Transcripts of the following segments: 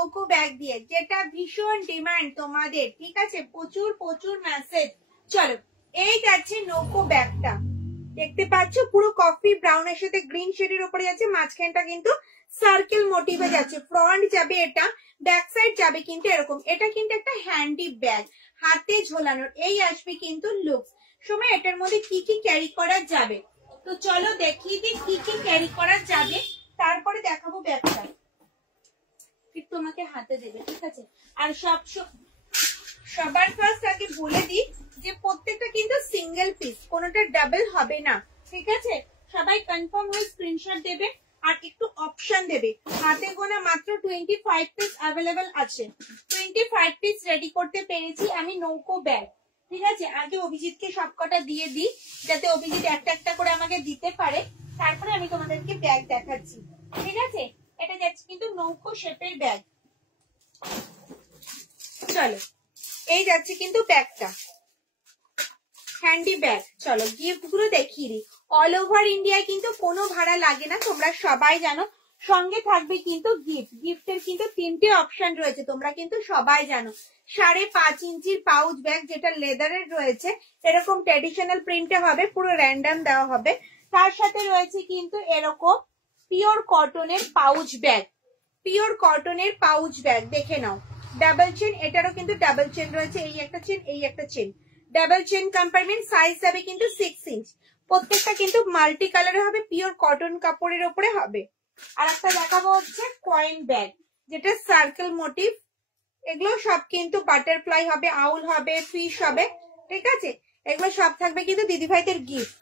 নৌকো ব্যাগ দিয়ে, যেটা ভীষণ ডিমান্ড তোমাদের, ঠিক আছে, প্রচুর প্রচুর মেসেজ। চলো এই যাচ্ছে নৌকো ব্যাগটা, দেখতে পাচ্ছ পুরো কফি ব্রাউনের সাথে গ্রিন শেডের উপরে যাচ্ছে, মাঝখানটা কিন্তু সার্কেল মোটিভে যাচ্ছে। ফ্রন্ট যাবে এটা, ব্যাক সাইড যাবে কিন্তু এরকম। এটা কিন্তু একটা হ্যান্ডি ব্যাগ, হাতে ঝোলানোর। এই আসবে কিন্তু লুকস। সময় এটার মধ্যে কি কি ক্যারি করা যাবে, তো চলো দেখিয়ে দিই কি কি ক্যারি করা যাবে, তারপরে দেখাবো ব্যাগটা। ঠিক তোমাকে হাতে দেবে, ঠিক আছে। আর সবার ফার্স্ট আগে বলে দিই যে প্রত্যেকটা কিন্তু সিঙ্গেল পিস, কোনোটা ডাবল হবে না, ঠিক আছে। সবাই কনফার্ম হয়ে স্ক্রিনশট দেবে আর একটু অপশন দেবে। হাতে গোনা মাত্র 25 পিস অ্যাভেলেবেল আছে। 25 পিস রেডি করতে পেরেছি আমি নৌকো ব্যাগ, ঠিক আছে। আগে অভিজিৎকে সবকটা দিয়ে দিই, যাতে অভিজিৎ একটা একটা করে আমাকে দিতে পারে, তারপরে আমি তোমাদেরকে ব্যাগ দেখাচ্ছি, ঠিক আছে। এটা যাচ্ছে কিন্তু নৌকো শেপের ব্যাগ। চলো এই যাচ্ছে কিন্তু ব্যাগটা, হ্যান্ডি ব্যাগ। চলো গিফট গুলো দেখিয়ে দিই। অল ওভার ইন্ডিয়ায় কিন্তু কোনো ভাড়া লাগে না, তোমরা সবাই জানো। সঙ্গে থাকবে কিন্তু গিফট। গিফটের কিন্তু 3টে অপশন রয়েছে, তোমরা কিন্তু সবাই জানো। 5.5 ইঞ্চির পাউচ ব্যাগ, যেটা লেদারের রয়েছে, এরকম ট্র্যাডিশনাল প্রিন্টে হবে, পুরো র্যান্ডম দেওয়া হবে। তার সাথে রয়েছে কিন্তু এরকম পিওর কটনের পাউচ ব্যাগ, পিওর কটনের পাউচ ব্যাগ, দেখে নাও। ডাবল চেন, এটারও কিন্তু ডাবল চেন রয়েছে, এই একটা চেন এই একটা chain, double chain compartment. Size যাবে কিন্তু 6 ইঞ্চ। প্রত্যেকটা কিন্তু মাল্টি কালারে হবে, পিওর কটন কাপড়ের উপরে হবে। আর একটা দেখাবো হচ্ছে কয়েন ব্যাগ, যেটা সার্কেল মোটিভ। এগুলো সব কিন্তু বাটারফ্লাই হবে, আউল হবে, ফিশ হবে, ঠিক আছে। এগুলো সব থাকবে কিন্তু দিদিভাইদের গিফট।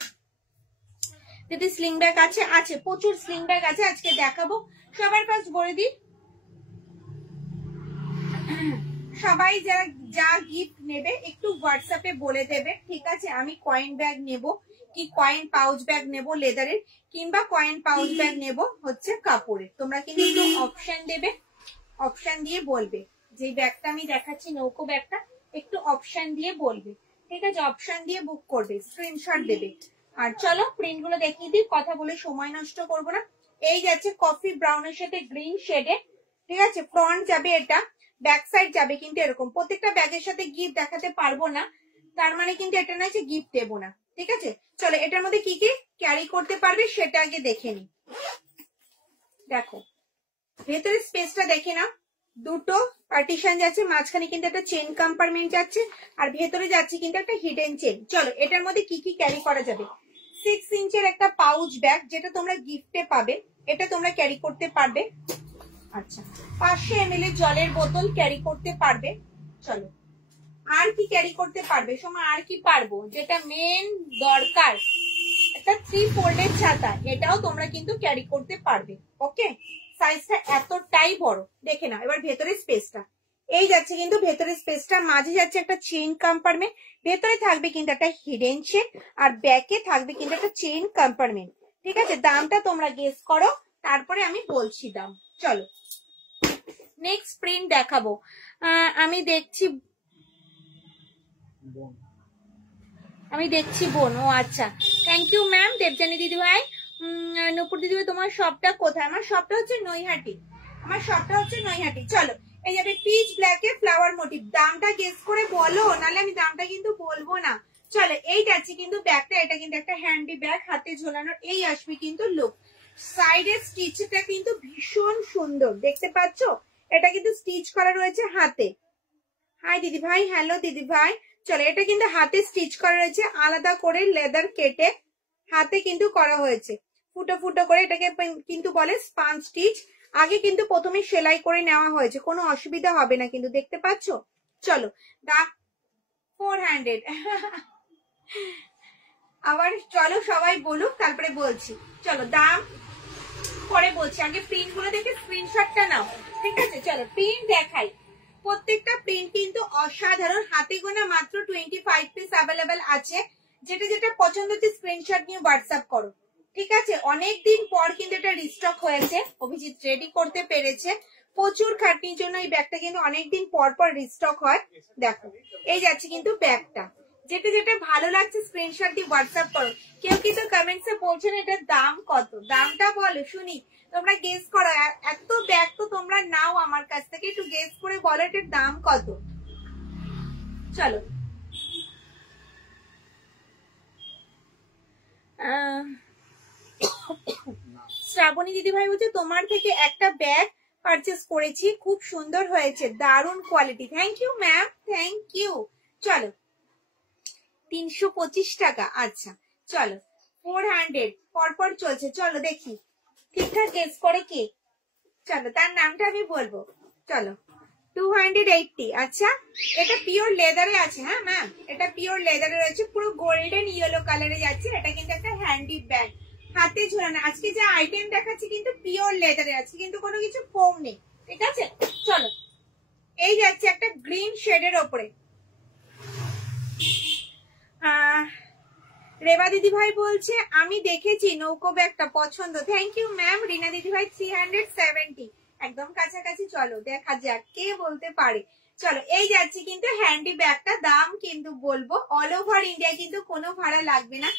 দিদি স্লিং ব্যাগ আছে, আছে প্রচুর স্লিং ব্যাগ আছে, আজকে দেখাবো। সবার ফার্স্ট বলে দিই, সবাই যারা যা গিফট নেবে একটু হোয়াটসঅ্যাপে বলে দেবে, ঠিক আছে। আমি কয়েন ব্যাগ নেব, কি কয়েন পাউচ ব্যাগ নেব লেদারের, কিংবা কয়েন পাউচ ব্যাগ নেব হচ্ছে কাপড়ের। তোমরা কিন্তু একটু অপশন দেবে, অপশন দিয়ে বলবে। যে ব্যাগটা আমি দেখাচ্ছি নৌকো ব্যাগটা, একটু অপশন দিয়ে বলবে, ঠিক আছে। অপশন দিয়ে বুক করবে, স্ক্রিনশট দেবে। আর চলো প্রিন্ট গুলো দেখিয়ে দিই, কথা বলে সময় নষ্ট করবো না। এই যাচ্ছে কফি ব্রাউনের সাথে গ্রিন শেডে, ঠিক আছে। ফ্রন্ট যাবে এটা, ব্যাক সাইড যাবে কিন্তু এরকম। প্রত্যেকটা ব্যাগের সাথে গিফট দেখাতে পারবো না, তার মানে কিন্তু এটা নয় যে গিফট দেবো না, ঠিক আছে। চলো এটার মধ্যে কি কি ক্যারি করতে পারবে সেটা আগে দেখে নি। দেখো ভেতরের স্পেসটা দেখে নাও, দুটো পার্টিশন যাচ্ছে, মাঝখানে কিন্তু একটা চেন কম্পার্টমেন্ট যাচ্ছে, আর ভেতরে যাচ্ছে কিন্তু একটা হিডেন চেন। চলো এটার মধ্যে কি কি ক্যারি করা যাবে। 6 ইঞ্চের একটা পাউচ ব্যাগ, যেটা তোমরা গিফটে পাবে, এটা তোমরা ক্যারি করতে পারবে। আচ্ছা 500 ml এর জলের বোতল ক্যারি করতে পারবে। চলো আর কি ক্যারি করতে পারবে সময়, আর কি পারবো, যেটা মেন দরকার, একটা 3 ফোল্ডের ছাতা, এটাও তোমরা কিন্তু ক্যারি করতে পারবে। ওকে, সাইজটা এতটাই বড়, দেখে নাও। এবার ভেতরের স্পেসটা, এই যাচ্ছে কিন্তু ভেতরের স্পেসটা, মাঝে যাচ্ছে একটা চেইন কম্পার্টমেন্ট, ভেতরে থাকবে কিন্তু একটা হিডেন চেন, আর ব্যাকে থাকবে কিন্তু একটা চেইন কম্পার্টমেন্ট, ঠিক আছে। দামটা তোমরা গেস করো, তারপরে আমি বলছি দাম। চলো নেক্সট প্রিন্ট দেখাবো। আমি দেখছি বোন, ও আচ্ছা, থ্যাংক ইউ ম্যাম। দেবজানী দিদি ভাই, নূপুর দিদি ভাই, তোমার শপটা কোথায়? আমার শপটা হচ্ছে নৈহাটি, আমার শপটা হচ্ছে নৈহাটি। চলো এই যাবে পিচ ব্ল্যাকে ফ্লাওয়ার মোটিভ। দামটা গেস করে বলো, নাহলে আমি দামটা কিন্তু বলবো না। চলো এই যাচ্ছে কিন্তু ব্যাগটা, এটা কিন্তু একটা হ্যান্ডি ব্যাগ, হাতে ঝোলানোর। এই আসবে কিন্তু লুক, সাইডের স্টিচটা কিন্তু ভীষণ সুন্দর, দেখতে পাচ্ছ। এটা কিন্তু স্টিচ করা রয়েছে হাতে। হাই দিদি ভাই, হ্যালো দিদি ভাই। চলো এটা কিন্তু হাতে স্টিচ করা রয়েছে, আলাদা করে লেদার কেটে হাতে কিন্তু করা হয়েছে, ফুটো ফুটো করে। এটাকে কিন্তু বলে স্পান স্টিচ। আগে কিন্তু প্রথমে সেলাই করে নেওয়া হয়েছে, কোনো অসুবিধা হবে না কিন্তু, দেখতে পাচ্ছ। চলো দাম 400 আবার চলো সবাই বলুক, তারপরে বলছি। চলো দাম পরে বলছি, আগে প্রিন্ট গুলো দেখে স্ক্রিনশটটা নাও, ঠিক আছে। চলো প্রিন্ট দেখাই। প্রত্যেকটা প্রিন্ট কিন্তু অসাধারণ, হাতে গোনা মাত্র 25 পিস অ্যাভেলেবেল আছে। যেটা যেটা পছন্দ হচ্ছে স্ক্রিনশট নিয়ে হোয়াটসঅ্যাপ করো, ঠিক আছে। অনেকদিন পর কিন্তু এটা রিস্টক হয়েছে, অভিজিৎ রেডি করতে পেরেছে। প্রচুর খাটনির জন্য এই ব্যাগটা কিন্তু অনেকদিন পর পর রিস্টক হয়। দেখো এই যাচ্ছে কিন্তু ব্যাগটা, যেটা যেটা ভালো লাগছে স্ক্রিনশট দিয়ে হোয়াটসঅ্যাপ করো। কেউ কিন্তু কমেন্টসে বলছেন এটার দাম কত, দামটা বলো শুনি, তোমরা গেস করো। এত ব্যাগ তো তোমরা কাস্টমার নাও আমার কাছ থেকে, একটু গেস করে বলো এটার দাম কত। চলো শ্রাবণী দিদি ভাই বলছে তোমার থেকে একটা ব্যাগ পারচেস করেছি, খুব সুন্দর হয়েছে, দারুণ quality. Thank you ma'am, thank you. চলো 325 টাকা। আচ্ছা চলো 400 পরপর চলছে, চলো দেখি ঠিকঠাক গেস করে কে। চলো তার নামটা আমি বলবো। চলো 280। আচ্ছা এটা পিওর লেদারে আছে। হ্যাঁ ম্যাম এটা পিওর লেদারে রয়েছে, পুরো গোল্ডেন ইয়েলো কালারে যাচ্ছে। এটা কিন্তু একটা হ্যান্ডি ব্যাগ, হাতে ঝোলানো। আজকে যে আইটেম দেখাচ্ছি কিন্তু পিওর লেদারে আছে, কিন্তু কোনো কিছু ফোম নেই, ঠিক আছে। চলো এই যাচ্ছে একটা গ্রিন শেডের ওপরে। রেবা দিদি ভাই বলছে আমি দেখেছি নৌকো ব্যাগটা পছন্দ। Thank you ma'am. রিনা দিদি ভাই 370, একদম কাছাকাছি। চলো দেখা যাক কে বলতে পারে। চলো এই যাচ্ছি কিন্তু হ্যান্ডি ব্যাগটা, দাম কিন্তু বলবো অল ওভার ইন্ডিয়া, কিন্তু কোনো ভাড়া লাগবে না,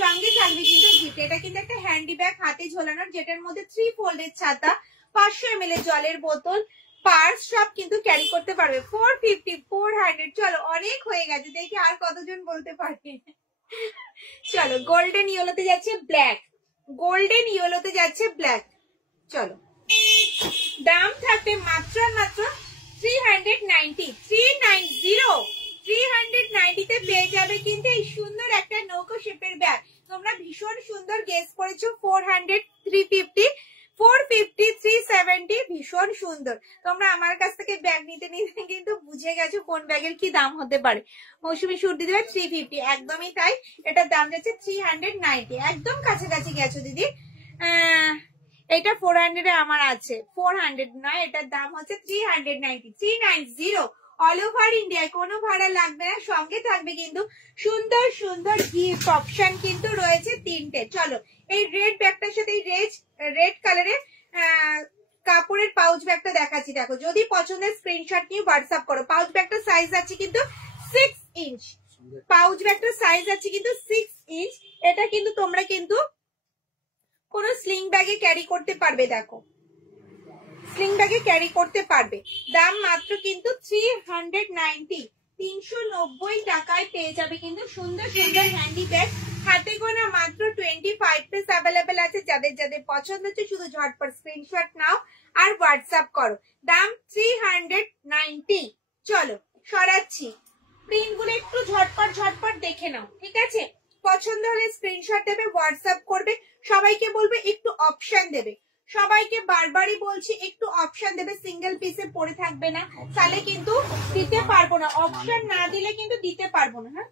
সঙ্গে থাকবে কিন্তু গিফট। এটা কিন্তু একটা হ্যান্ডি ব্যাগ হাতে ঝোলানোর, যেটার মধ্যে 3 ফোল্ডের ছাতা, 500 ml জলের বোতল, পার্স সব কিন্তু ক্যারি করতে পারবে। 450, 400। চলো অনেক হয়ে গেছে, দেখি আর কতজন বলতে পারবে। চলো গোল্ডেন ইয়েলোতে যাচ্ছে ব্ল্যাক, গোল্ডেন ইয়েলোতে যাচ্ছে ব্ল্যাক। চলো দাম থাকবে মাত্র মাত্র 390, 390 তে পেয়ে যাবে কিন্তু এই সুন্দর একটা নৌকো শেপের ব্যাগ। তোমরা ভীষণ সুন্দর গেস করেছো। 400, 350, 450, 370, ভীষণ সুন্দর। তোমরা আমার কাছ থেকে ব্যাগ নিতে নিতে কিন্তু বুঝে গেছো কোন ব্যাগের কি দাম হতে পারে। মৌসুমী সুর দিদি ভাই 350, একদমই তাই। এটার দাম যাচ্ছে 390, একদম কাছাকাছি গেছো দিদি। এটা 400 এ আমার আছে, 400 নয়, এটার দাম হচ্ছে 390, 390 অল ওভার ইন্ডিয়ায়, কোনো ভাড়া লাগবে না, সঙ্গে থাকবে কিন্তু সুন্দর সুন্দর গিফট অপশন কিন্তু রয়েছে 3টে। চলো এই রেড ব্যাগটার সাথে এই রেড কালারের কাপড়ের পাউচ ব্যাগটা দেখাচ্ছি। দেখো যদি পছন্দের স্ক্রিনশট নিয়ে হোয়াটসঅ্যাপ করো। পাউচ ব্যাগটার সাইজ আছে কিন্তু 6 ইঞ্চ, পাউচ ব্যাগটার সাইজ আছে কিন্তু 6 ইঞ্চ। এটা কিন্তু তোমরা কিন্তু কোন স্লিং ব্যাগে ক্যারি করতে পারবে। দেখো স্লিং ব্যাগে ক্যারি করতে পারবে। দাম মাত্র কিন্তু 390, 390 টাকায় পেয়ে যাবে কিন্তু সুন্দর সুন্দর হ্যান্ডি ব্যাগ। হাতে গোনা মাত্র 25 পিস অ্যাভেলেবেল আছে। যাদের যাদের পছন্দ হচ্ছে শুধু ঝটপট স্ক্রিনশট নাও আর হোয়াটসঅ্যাপ করো। দাম 390। চলো সরাচ্ছি, প্রিন্ট গুলো একটু ঝটপট দেখে নাও, ঠিক আছে। পছন্দ হলে স্ক্রিনশট দেবে, হোয়াটসঅ্যাপ করবে। সবাইকে বলবে একটু অপশন দেবে, সবাইকে বারবারই বলছি একটু অপশন দেবে, সিঙ্গেল পিসে পড়ে থাকবে না, তাহলে কিন্তু দিতে পারবো না। অপশন না দিলে কিন্তু দিতে পারবো না। হ্যাঁ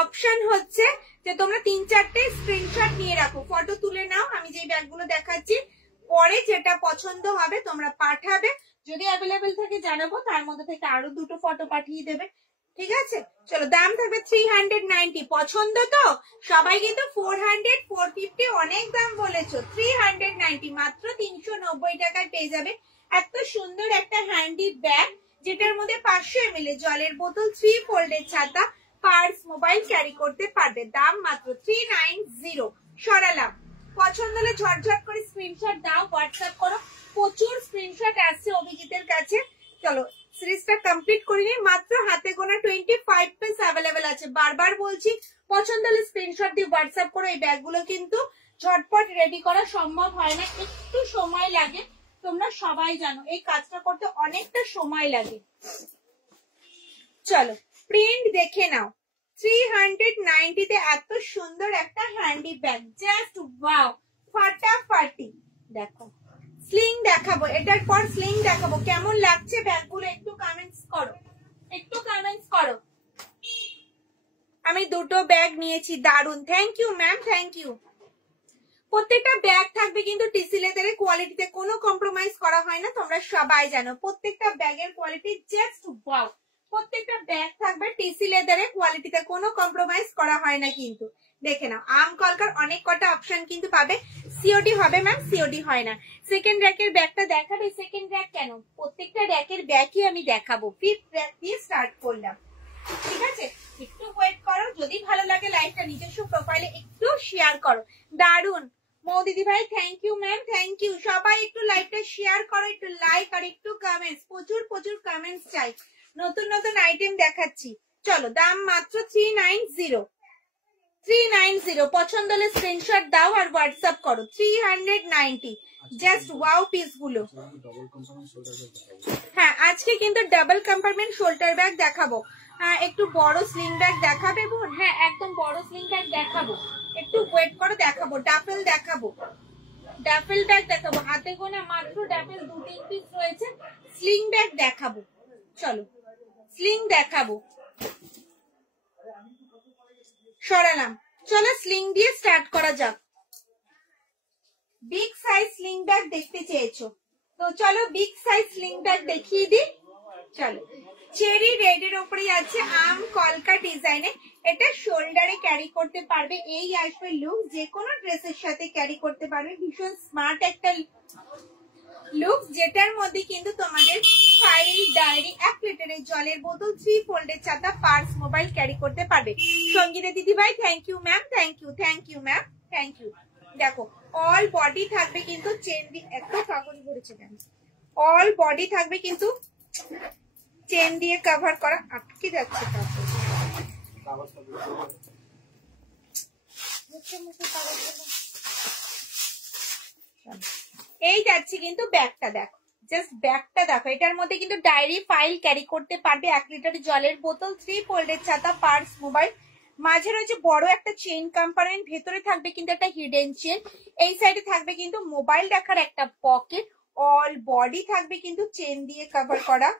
অপশন হচ্ছে যে তোমরা 3-4টে স্ক্রিনশট নিয়ে রাখো, ফটো তুলে নাও। আমি যে ব্যাগগুলো দেখাচ্ছি পরে যেটা পছন্দ হবে তোমরা পাঠাবে, যদি অ্যাভেলেবেল থাকে জানাবো, তার মধ্যে থেকে আরো 2টো ফটো পাঠিয়ে দেবে, ঠিক আছে। চলো দাম থাকবে 390। পছন্দ তো সবাই কিন্তু 400, 450 অনেক দাম বলেছো। 390 মাত্র 390 টাকায় পেয়ে যাবে এত সুন্দর একটা হ্যান্ডি ব্যাগ, যেটার মধ্যে 500 ml জলের বোতল, 3 ফোল্ডের ছাতা, পার্স, মোবাইল ক্যারি করতে পারবে। দাম মাত্র 390। সরালাম। পছন্দ হলে ঝটঝট করে স্ক্রিনশট দাও, হোয়াটসঅ্যাপ করো। প্রচুর স্ক্রিনশট আসছে অভিজিতের কাছে। চলো সিরিজটা কমপ্লিট করিনি, মাত্র হাতে গোনা 25 পিস অ্যাভেলেবেল আছে। বারবার বলছি পছন্দ হলে স্ক্রিনশট দিয়ে হোয়াটসঅ্যাপ করো। এই ব্যাগগুলো কিন্তু ঝটপট রেডি করা সম্ভব হয় না, একটু সময় লাগে। তোমরা সবাই জানো এই কাজটা করতে অনেকটা সময় লাগে। চলো প্রিন্ট দেখে নাও। 390 তে এত সুন্দর একটা হ্যান্ডি ব্যাগ, জাস্ট ওয়াও, ফাটাফাটি। দেখো স্লিং দেখাবো, এটার পর স্লিং দেখাবো। কেমন লাগছে ব্যাগগুলো একটু কমেন্টস করো, একটু কমেন্টস করো। আমি 2টো ব্যাগ নিয়েছি, দারুন। Thank you ma'am, thank you. প্রত্যেকটা ব্যাগ থাকবে কিন্তু টিসি লেদারের, কোয়ালিটিতে কোনো কম্প্রোমাইজ করা হয় না, তোমরা সবাই জানো। প্রত্যেকটা ব্যাগের কোয়ালিটি জাস্ট ওয়াও। প্রত্যেকটা ব্যাগ থাকবে টিসি লেদারের, কোয়ালিটিতে কোনো কম্প্রোমাইজ করা হয় না কিন্তু। দেখে নাও আম কলকার অনেক কটা অপশন কিন্তু পাবে। সিওডি হবে ম্যাম, সিওডি হয় না। সেকেন্ড র্যাকের ব্যাগটা দেখাবে। সেকেন্ড র্যাক কেন, প্রত্যেকটা র্যাকের ব্যাগই আমি দেখাবো। 5th র্যাক দিয়ে স্টার্ট করলাম, ঠিক আছে। একটু ওয়েট করো, যদি ভালো লাগে লাইভটা নিজস্ব প্রোফাইলে একটু শেয়ার করো। দারুন মৌদিদি ভাই, thank you ma'am, thank you. সবাই একটু লাইভ শেয়ার করো, একটু লাইক আর একটু কমেন্টস, প্রচুর প্রচুর কমেন্টস চাই, নতুন নতুন আইটেম দেখাচ্ছি। চলো দাম মাত্র 390, 390, পছন্দ হলে স্ক্রিনশট দাও আর হোয়াটসঅ্যাপ করো। 390 জাস্ট ওয়াও পিস গুলো। হ্যাঁ আজকে কিন্তু ডাবল কম্পার্টমেন্ট শোল্ডার ব্যাগ দেখাবো। হ্যাঁ একটু বড় স্লিং ব্যাগ দেখাবে বোন? হ্যাঁ একদম বড় স্লিং ব্যাগ দেখাবো, একটু ওয়েট করো দেখাবো। ডাফেল দেখাবো, ডাফেল ব্যাগ দেখাবো, হাতে গোনা মাত্র ডাফেল 2-3 পিস রয়েছে। স্লিং ব্যাগ দেখাবো, চলো স্লিং দেখাবো। সরালাম, চলো স্লিং দিয়ে স্টার্ট করা যাক। বিগ সাইজ স্লিং ব্যাগ দেখতে চেয়েছো তো চলো বিগ সাইজ স্লিং ব্যাগ দেখিয়ে দিই। চলো চেরি রেড এর উপরেই আছে আম কলকা ডিজাইনে, এটা শোল্ডারে ক্যারি করতে পারবে। এই আসবে লুক, যে কোনো ড্রেসের সাথে ক্যারি করতে পারবে। ভীষণ স্মার্ট একটা লুক, যেটার মধ্যে কিন্তু তোমাদের ফাইল, ডায়েরি, 1 লিটারের জলের বোতল, 3 ফোল্ডের ছাতা, পার্স, মোবাইল ক্যারি করতে পারবে। সঙ্গীতা দিদি ভাই thank you ma'am, thank you, thank you ma'am, thank you. দেখো অল বডি থাকবে কিন্তু চেন দিয়ে, এত কাগজ ভরেছে কেন, অল বডি থাকবে কিন্তু চেন দিয়ে কভার করা। আটকে যাচ্ছে এই যাচ্ছে কিন্তু ব্যাগটা দেখো, জাস্ট ব্যাগটা দেখো। এটার মধ্যে কিন্তু ডায়েরি, ফাইল ক্যারি করতে পারবে, 1 লিটার জলের বোতল, 3 ফোল্ডের ছাতা, পার্স, মোবাইল। মাঝে রয়েছে বড় একটা চেইন কম্পার্টমেন্ট, ভেতরে থাকবে কিন্তু একটা হিডেন চেন, এই সাইডে থাকবে কিন্তু মোবাইল রাখার একটা পকেট। অল বডি থাকবে কিন্তু চেন দিয়ে কভার করা,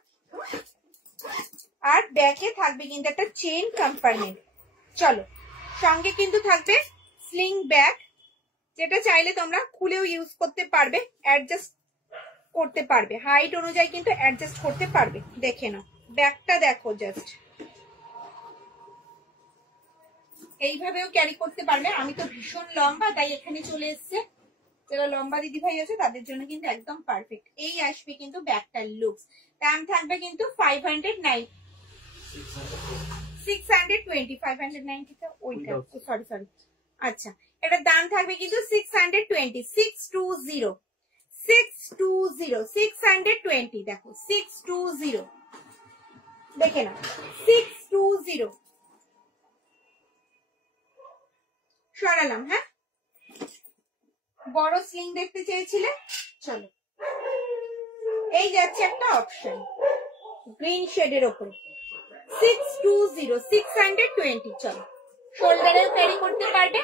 আর ব্যাকে থাকবে কিন্তু একটা চেইন কম্পার্টমেন্ট। চলো সঙ্গে কিন্তু থাকবে স্লিং ব্যাগ, যেটা চাইলে তোমরা খুলেও ইউজ করতে পারবে, অ্যাডজাস্ট করতে পারবে, হাইট অনুযায়ী কিন্তু অ্যাডজাস্ট করতে পারবে। দেখে নাও ব্যাগটা দেখো, জাস্ট এইভাবেও ক্যারি করতে পারবে। আমি তো ভীষণ লম্বা তাই এখানে চলে এসছে, যারা লম্বা দিদি ভাই আছে তাদের জন্য কিন্তু একদম পারফেক্ট। এই আসবে কিন্তু ব্যাগটার লুকস। দাম থাকবে কিন্তু 509, 620, 590 টা ওইটা, সরি সরি, আচ্ছা এটার দাম থাকবে কিন্তু 620, 620, 620, 620। দেখো 620, দেখে নাও 620। সরালাম, হ্যাঁ বড় স্লিং দেখতে চেয়েছিলে, চলো এই যাচ্ছে একটা অপশন গ্রিন শেডের ওপরে, 620, 620। চলো শোল্ডারেও ক্যারি করতে পারবে,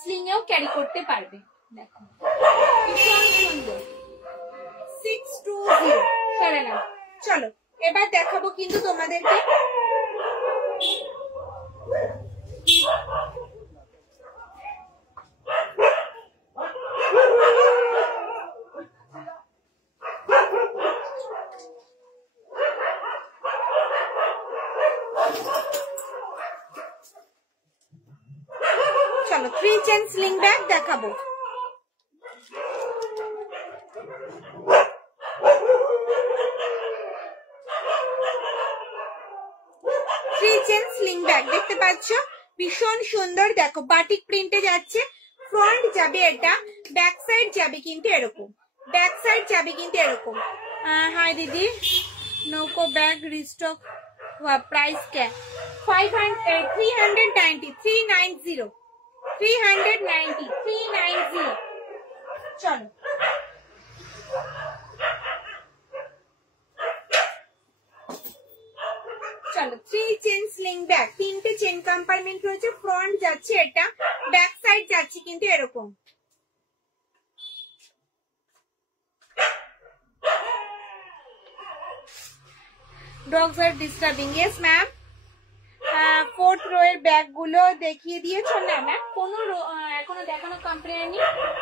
স্লিং এও ক্যারি করতে পারবে। দেখো ভীষণ সুন্দর, 620। সরালাম, চলো এবার দেখাবো কিন্তু তোমাদেরকে চলো 3 চেন স্লিং ব্যাগ দেখাবো। 3 চেন স্লিং ব্যাগ দেখতে পাচ্ছ, ভীষণ সুন্দর। দেখো বাটিক প্রিন্টে যাচ্ছে, ফ্রন্ট যাবে এটা, ব্যাক সাইড যাবে কিন্তু এরকম, ব্যাক সাইড যাবে কিন্তু এরকম। হাই দিদি, নৌকো ব্যাগ রিস্টক প্রাইস কে 390, 390, 390, 390। চলো চলো 3 চেন স্লিং ব্যাগ, 3টে চেন কম্পার্টমেন্ট রয়েছে, ফ্রন্ট যাচ্ছে এটা, ব্যাক সাইড যাচ্ছে কিন্তু এরকম। ডগস আর disturbing, yes ma'am. 4th row এর ব্যাগ গুলো দেখিয়ে দিয়েছো না ম্যাম? কোনো এখনো দেখানো কমপ্লিট হয়নি,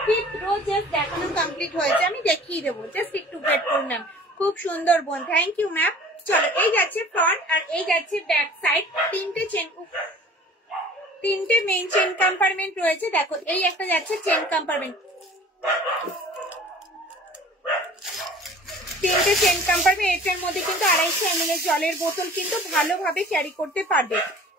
5th রো জাস্ট দেখানো কমপ্লিট হয়েছে, আমি দেখিয়ে দেবো, জাস্ট একটু ওয়েট করুন ম্যাম। খুব সুন্দর বোন, থ্যাংক ইউ ম্যাম। চলো এই যাচ্ছে ফ্রন্ট আর এই যাচ্ছে ব্যাক সাইড, 3টে মেইন চেন কম্পার্টমেন্ট রয়েছে। দেখো এই একটা যাচ্ছে চেন কম্পার্টমেন্ট, 3টে চেন কম্পার্টমেন্ট। এটার মধ্যে কিন্তু 250 ml এর জলের বোতল কিন্তু ভালোভাবে ক্যারি করতে পারবে,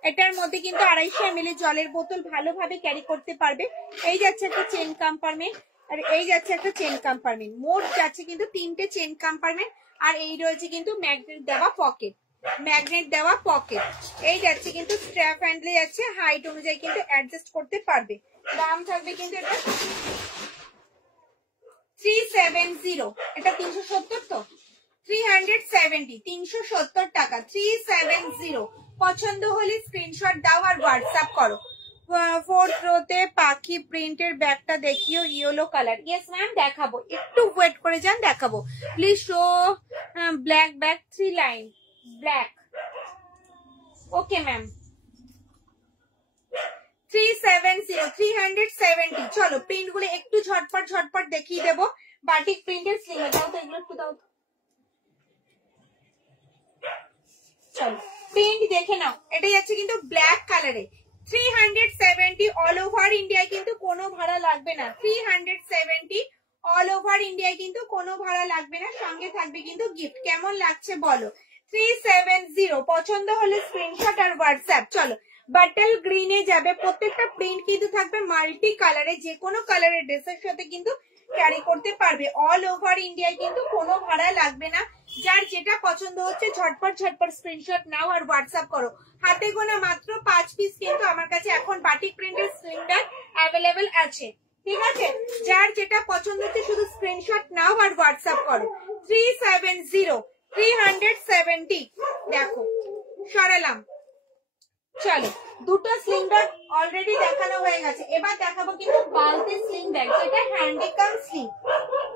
এটার মধ্যে কিন্তু 250 ml এর জলের বোতল ভালোভাবে ক্যারি করতে পারবে। এই যাচ্ছে একটা চেন কম্পার্টমেন্ট, আর এই যাচ্ছে একটা চেন কম্পার্টমেন্ট, মোট যাচ্ছে কিন্তু 3টে চেন কম্পার্টমেন্ট। আর এই রয়েছে কিন্তু ম্যাগনেট দেওয়া পকেট, ম্যাগনেট দেওয়া পকেট। এই যাচ্ছে কিন্তু স্ট্র্যাপ হ্যান্ডেলে যাচ্ছে, হাইট অনুযায়ী কিন্তু অ্যাডজাস্ট করতে পারবে। দাম থাকবে কিন্তু এটা 370, এটা 370 তো 370, 370 টাকা, 370। পছন্দ হলে স্ক্রিনশট দাও আর হোয়াটসঅ্যাপ করো। 4th রোতে পাখি প্রিন্টের ব্যাগটা দেখিও, ইয়েলো কালার। ইয়েস ম্যাম দেখাবো, একটু ওয়েট করে যান, দেখাবো। Please show black bag 3 line black. Okay ma'am 370, 370। চলো প্রিন্ট গুলো একটু ঝটপট ঝটপট দেখিয়ে দেবো। বাটিক প্রিন্টের স্লিং দাও তো, এগুলো একটু দাও। চলো প্রিন্ট দেখে নাও, এটা যাচ্ছে কিন্তু ব্ল্যাক কালারে। 370 অল ওভার ইন্ডিয়ায়, কিন্তু কোনো ভাড়া লাগবে না। 370 অল ওভার ইন্ডিয়ায়, কিন্তু কোনো ভাড়া লাগবে না, সঙ্গে থাকবে কিন্তু গিফট। কেমন লাগছে বলো? 370। পছন্দ হলে স্ক্রিনশট আর হোয়াটসঅ্যাপ। চলো বাটল গ্রিনে যাবে, প্রত্যেকটা প্রিন্ট কিন্তু থাকবে মাল্টি কালারে, যে কোনো কালারের ড্রেসের সাথে কিন্তু ক্যারি করতে পারবে। অল ওভার ইন্ডিয়ায় কিন্তু কোনো ভাড়া লাগবে না। যার যেটা পছন্দ হচ্ছে ঝটপট ঝটপট স্ক্রিনশট নাও আর হোয়াটসঅ্যাপ করো। হাতে গোনা মাত্র 5 পিস কিন্তু আমার কাছে এখন বাটিক প্রিন্টের স্লিং ব্যাগ অ্যাভেলেবেল আছে, ঠিক আছে? যার যেটা পছন্দ হচ্ছে শুধু স্ক্রিনশট নাও আর হোয়াটসঅ্যাপ করো। 370, 370। দেখো সরালাম। চলো দুটো স্লিং ব্যাগ অলরেডি দেখানো হয়ে গেছে, এবার দেখাবো কিন্তু বালতি স্লিং ব্যাগ, যেটা হ্যান্ডিকাম স্লিং।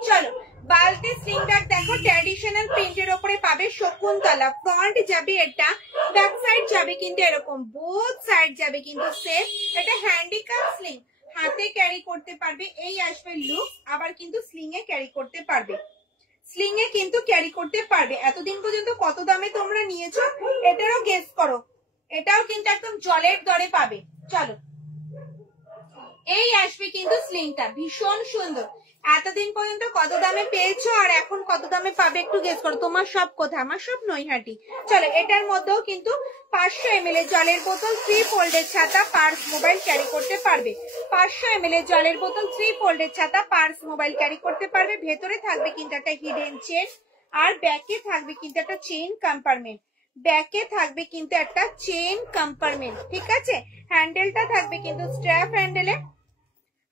চলো বালতি স্লিং ব্যাগ দেখো, ট্র্যাডিশনাল প্রিন্টের উপরে পাবে, শকুন্তলা। ফ্রন্ট যাবে এটা, ব্যাক সাইড যাবে কিন্তু এরকম, বোথ সাইড যাবে কিন্তু সেম। এটা হ্যান্ডিকাম স্লিং, হাতে ক্যারি করতে পারবে। এই আসবে লুক, আবার কিন্তু স্লিং এ ক্যারি করতে পারবে, স্লিং এ কিন্তু ক্যারি করতে পারবে। এতদিন পর্যন্ত কত দামে তোমরা নিয়েছো এটারও গেস করো, এটাও কিন্তু একদম জলের দরে পাবে। চলো এই আসবে কিন্তু স্লিংটা, ভীষণ সুন্দর। এতদিন পর্যন্ত কত দামে পেয়েছো আর এখন কত দামে পাবে একটু গেস করো। তোমার সব কোথায়? আমার সব নৈহাটি। চলো এটার মধ্যেও কিন্তু 500 ml জলের বোতল, 3 ফোল্ডের ছাতা, পার্স, মোবাইল ক্যারি করতে পারবে। 500 ml জলের বোতল, 3 ফোল্ডের ছাতা, পার্স, মোবাইল ক্যারি করতে পারবে। ভেতরে থাকবে কিন্তু একটা হিডেন চেন, আর ব্যাকে থাকবে কিন্তু একটা চেইন কম্পার্টমেন্ট, ব্যাকে থাকবে কিন্তু একটা চেইন কম্পার্টমেন্ট, ঠিক আছে? হ্যান্ডেলটা থাকবে কিন্তু স্ট্র্যাপ হ্যান্ডেলে,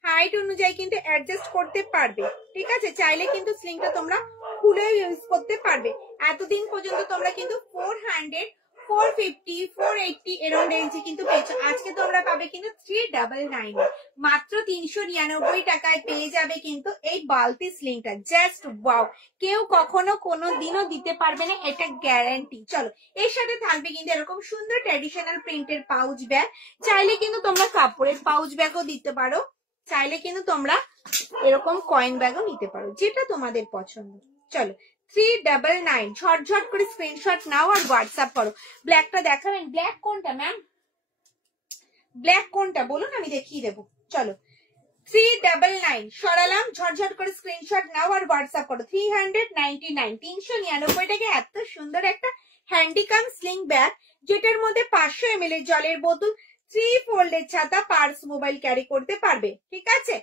হাইট অনুযায়ী কিন্তু অ্যাডজাস্ট করতে পারবে, ঠিক আছে? চাইলে কিন্তু স্লিংটা তোমরা খুলে ইউজ করতে পারবে। এতদিন পর্যন্ত তোমরা কিন্তু 400, 450, 480 এরকম রেঞ্জে কিন্তু পেয়েছো। আজকে তোমরা পাবে কিন্তু 399, মাত্র 399 টাকায় পেয়ে যাবে কিন্তু এই বালতি স্লিংটা। জাস্ট ওয়াও, কেউ কখনো কোনো দিনও দিতে পারবে না, এটা গ্যারান্টি। চলো এর সাথে থাকবে কিন্তু এরকম সুন্দর ট্র্যাডিশনাল প্রিন্টের পাউচ ব্যাগ। চাইলে কিন্তু তোমরা কাপড়ের পাউচ ব্যাগও দিতে পারো, চাইলে কিন্তু তোমরা এরকম কয়েন ব্যাগও নিতে পারো, যেটা তোমাদের পছন্দ। চলো 399, ঝটঝট করে স্ক্রিনশট নাও আর হোয়াটসঅ্যাপ করো। ব্ল্যাকটা দেখাবেন? ব্ল্যাক কোনটা ম্যাম? ব্ল্যাক কোনটা বলুন, আমি দেখিয়ে দেবো। চলো 399 সরালাম, ঝটঝট করে স্ক্রিনশট নাও আর হোয়াটসঅ্যাপ করো। 399, 399 টাকা এত সুন্দর একটা হ্যান্ডিকাম স্লিং ব্যাগ, যেটার মধ্যে 500 ml জলের বোতল, 3 ফোল্ডের ছাতা, পার্স, মোবাইল ক্যারি করতে পারবে, ঠিক আছে?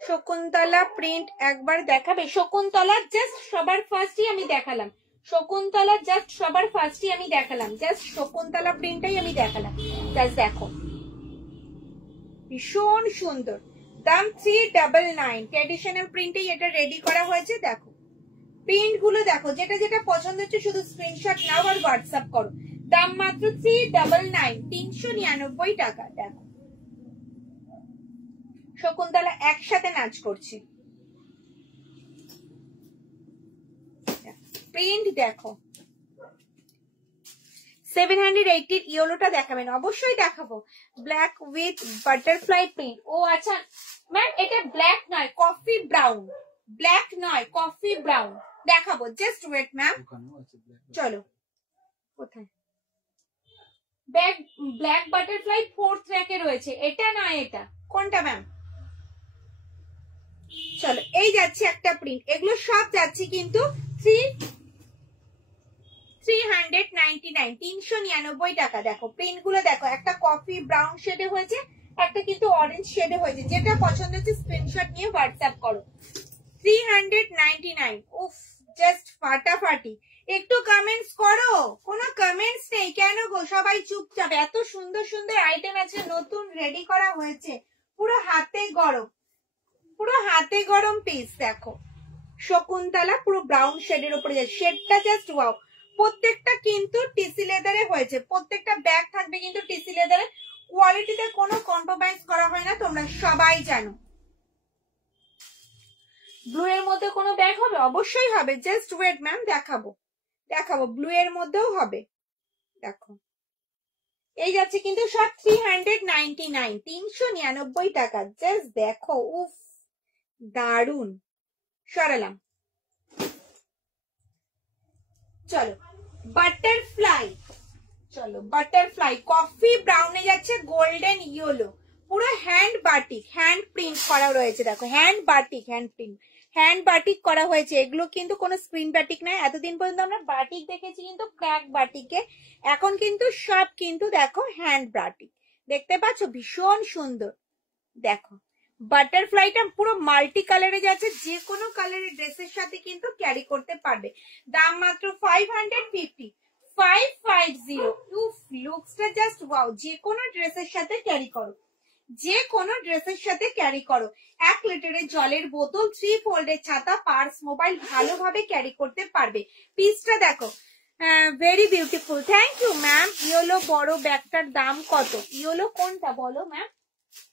শকুন্তলা প্রিন্ট একবার দেখাবে? শকুন্তলা জাস্ট সবার ফার্স্টই আমি দেখালাম, শকুন্তলা জাস্ট সবার ফার্স্টই আমি দেখালাম, জাস্ট শকুন্তলা প্রিন্টটাই আমি দেখালাম। জাস্ট দেখো ভীষণ সুন্দর, দাম 399। ট্র্যাডিশনাল প্রিন্টেই এটা রেডি করা হয়েছে। দেখো প্রিন্ট গুলো দেখো, যেটা যেটা পছন্দ হচ্ছে শুধু স্ক্রিনশট নাও আর হোয়াটসঅ্যাপ করো। দাম মাত্র 399, 399 টাকা। দেখো শকুন্তলা একসাথে নাচ করছে, প্রিন্ট দেখো। 780 ইয়েলোটা দেখাবেন? অবশ্যই দেখাবো। Black with butterfly print. ও আচ্ছা ম্যাম, এটা ব্ল্যাক নয়, কফি ব্রাউন, ব্ল্যাক নয় কফি ব্রাউন। দেখাবো, জাস্ট ওয়েট ম্যাম। চলো কোথায় ব্ল্যাক বাটারফ্লাই 4th র‍্যাকে রয়েছে, এটা নয়, এটা কোনটা ম্যাম? চলো এই যাচ্ছে একটা প্রিন্ট, এগুলো সব যাচ্ছে কিন্তু 399, 399 টাকা। দেখো প্রিন্ট গুলো দেখো, একটা কফি ব্রাউন শেডে হয়েছে, একটা কিন্তু অরেঞ্জ শেডে হয়েছে। যেটা পছন্দ হচ্ছে স্ক্রিনশট নিয়ে হোয়াটসঅ্যাপ করো। 399। উফ, জাস্ট ফাটাফাটি। একটু কমেন্টস করো। কোনো কমেন্টস নেই কেন গো? সবাই চুপচাপ। এত সুন্দর সুন্দর আইটেম আছে, নতুন রেডি করা হয়েছে। পুরো হাতে গরম, পুরো হাতে গরম পিস। দেখো শকুন্তলা পুরো ব্রাউন শেডের উপরে যায়, শেডটা জাস্ট ওয়াও। প্রত্যেকটা কিন্তু টিসি লেদারে হয়েছে, প্রত্যেকটা ব্যাগ থাকবে কিন্তু টিসি লেদারে। কোয়ালিটিতে কোনো কম্প্রোমাইজ করা হয় না, তোমরা সবাই জানো। ব্লু এর মধ্যে কোনো ব্যাগ হবে? অবশ্যই হবে, জাস্ট ওয়েট ম্যাম, দেখাবো দেখাবো। ব্লু এর মধ্যেও হবে, দেখো। এই যাচ্ছে কিন্তু সব 399, 399 টাকা। জাস্ট দেখো, উফ দারুন। সরালাম। চলো বাটারফ্লাই, চলো বাটারফ্লাই কফি ব্রাউনে যাচ্ছে গোল্ডেন ইয়েলো, পুরো হ্যান্ড বাটিক, হ্যান্ড প্রিন্ট করা রয়েছে। দেখো hand batik, hand print, hand batik করা হয়েছে। এগুলো কিন্তু কোনো স্ক্রিন বাটিক নয়। এতদিন পর্যন্ত আমরা বাটিক দেখেছি কিন্তু ক্র্যাক বাটিকে, এখন কিন্তু সব কিন্তু দেখো হ্যান্ড বাটিক। দেখতে পাচ্ছ ভীষণ সুন্দর। দেখো বাটারফ্লাইটা পুরো মাল্টি কালারে যাচ্ছে, যে কোনো কালারের ড্রেসের সাথে কিন্তু ক্যারি করতে পারবে। দাম মাত্র 550, 550। উফ, লুকসটা জাস্ট ওয়াও। যে কোনো ড্রেসের সাথে ক্যারি করো, যে কোনো ড্রেসের সাথে ক্যারি করো। 1 লিটারের জলের বোতল, 3 ফোল্ডের ছাতা, পার্স, মোবাইল ভালোভাবে ক্যারি করতে পারবে। পিসটা দেখো, very beautiful. Thank you ma'am. Yellow বড় ব্যাগটার দাম কত? ইয়েলো কোনটা বলো ম্যাম,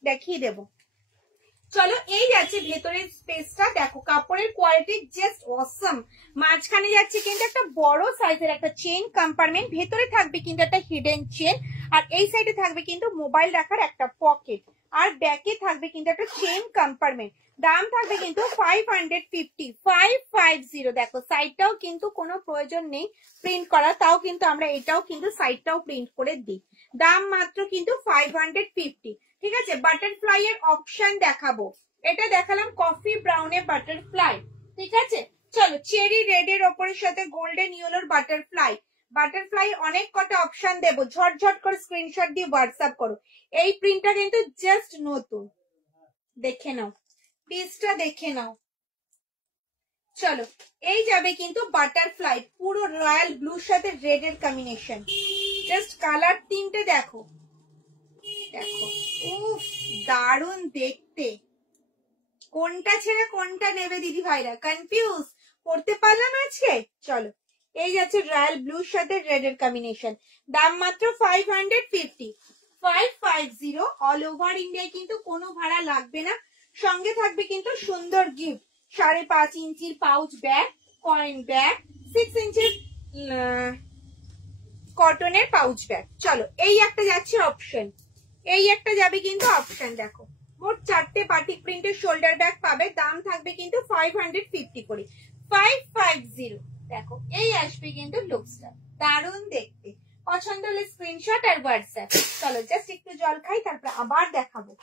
দেখিয়ে দেবো। চলো এই যাচ্ছে ভেতরের স্পেসটা, দেখো কাপড়ের কোয়ালিটি জাস্ট অসম। মাঝখানে যাচ্ছে কিন্তু একটা বড় সাইজের একটা চেন কম্পার্টমেন্ট, ভেতরে থাকবে কিন্তু একটা হিডেন চেন, আর এই সাইডে থাকবে কিন্তু মোবাইল রাখার একটা পকেট, আর ব্যাকে থাকবে কিন্তু একটা চেন কম্পার্টমেন্ট। দাম থাকবে কিন্তু 550, 550। দেখো সাইডটাও কিন্তু কোনো প্রয়োজন নেই প্রিন্ট করা, তাও কিন্তু আমরা এটাও কিন্তু সাইডটাও প্রিন্ট করে দিই। দাম মাত্র কিন্তু 550। ঠিক আছে, বাটারফ্লাই এর অপশন দেখাবো। এটা দেখালাম কফি ব্রাউনে বাটারফ্লাই। ঠিক আছে, চলো চেরি রেড এর ওপরের সাথে গোল্ডেন ইয়েলোর বাটারফ্লাই। বাটারফ্লাই অনেক কটা অপশন দেবো, ঝটঝট করে স্ক্রিনশট দিয়ে হোয়াটসঅ্যাপ করো। এই প্রিন্টটা কিন্তু জাস্ট নতুন, দেখে নাও পিসটা, দেখে নাও। চলো এই যাবে কিন্তু বাটারফ্লাই, পুরো রয়্যাল ব্লুর সাথে রেড এর কম্বিনেশন। জাস্ট কালার তিনটে দেখো, দেখো উফ দারুন দেখতে। কোনটা ছেড়ে কোনটা নেবে দিদি ভাইরা? কনফিউজ করতে পারলাম আজকে। চলো এই যাচ্ছে রয়্যাল ব্লুর সাথে রেড এর কম্বিনেশন। দাম মাত্র 550, 550। অল ওভার ইন্ডিয়ায় কিন্তু কোনো ভাড়া লাগবে না। সঙ্গে থাকবে কিন্তু সুন্দর গিফট, 5.5 ইঞ্চির পাউচ ব্যাগ, কয়েন ব্যাগ, 6 ইঞ্চির কটনের পাউচ ব্যাগ। চলো এই একটা যাচ্ছে অপশন, এই একটা যাবে কিন্তু অপশন। দেখো মোট 4টে বাটিক প্রিন্টের শোল্ডার ব্যাগ পাবে। দাম থাকবে কিন্তু 550 করে, 550। দেখো এই আসবে কিন্তু লুকসটা, দারুণ দেখতে। পছন্দ হলে স্ক্রিনশট আর হোয়াটসঅ্যাপ। চলো জাস্ট একটু জল খাই, তারপর আবার দেখাবো।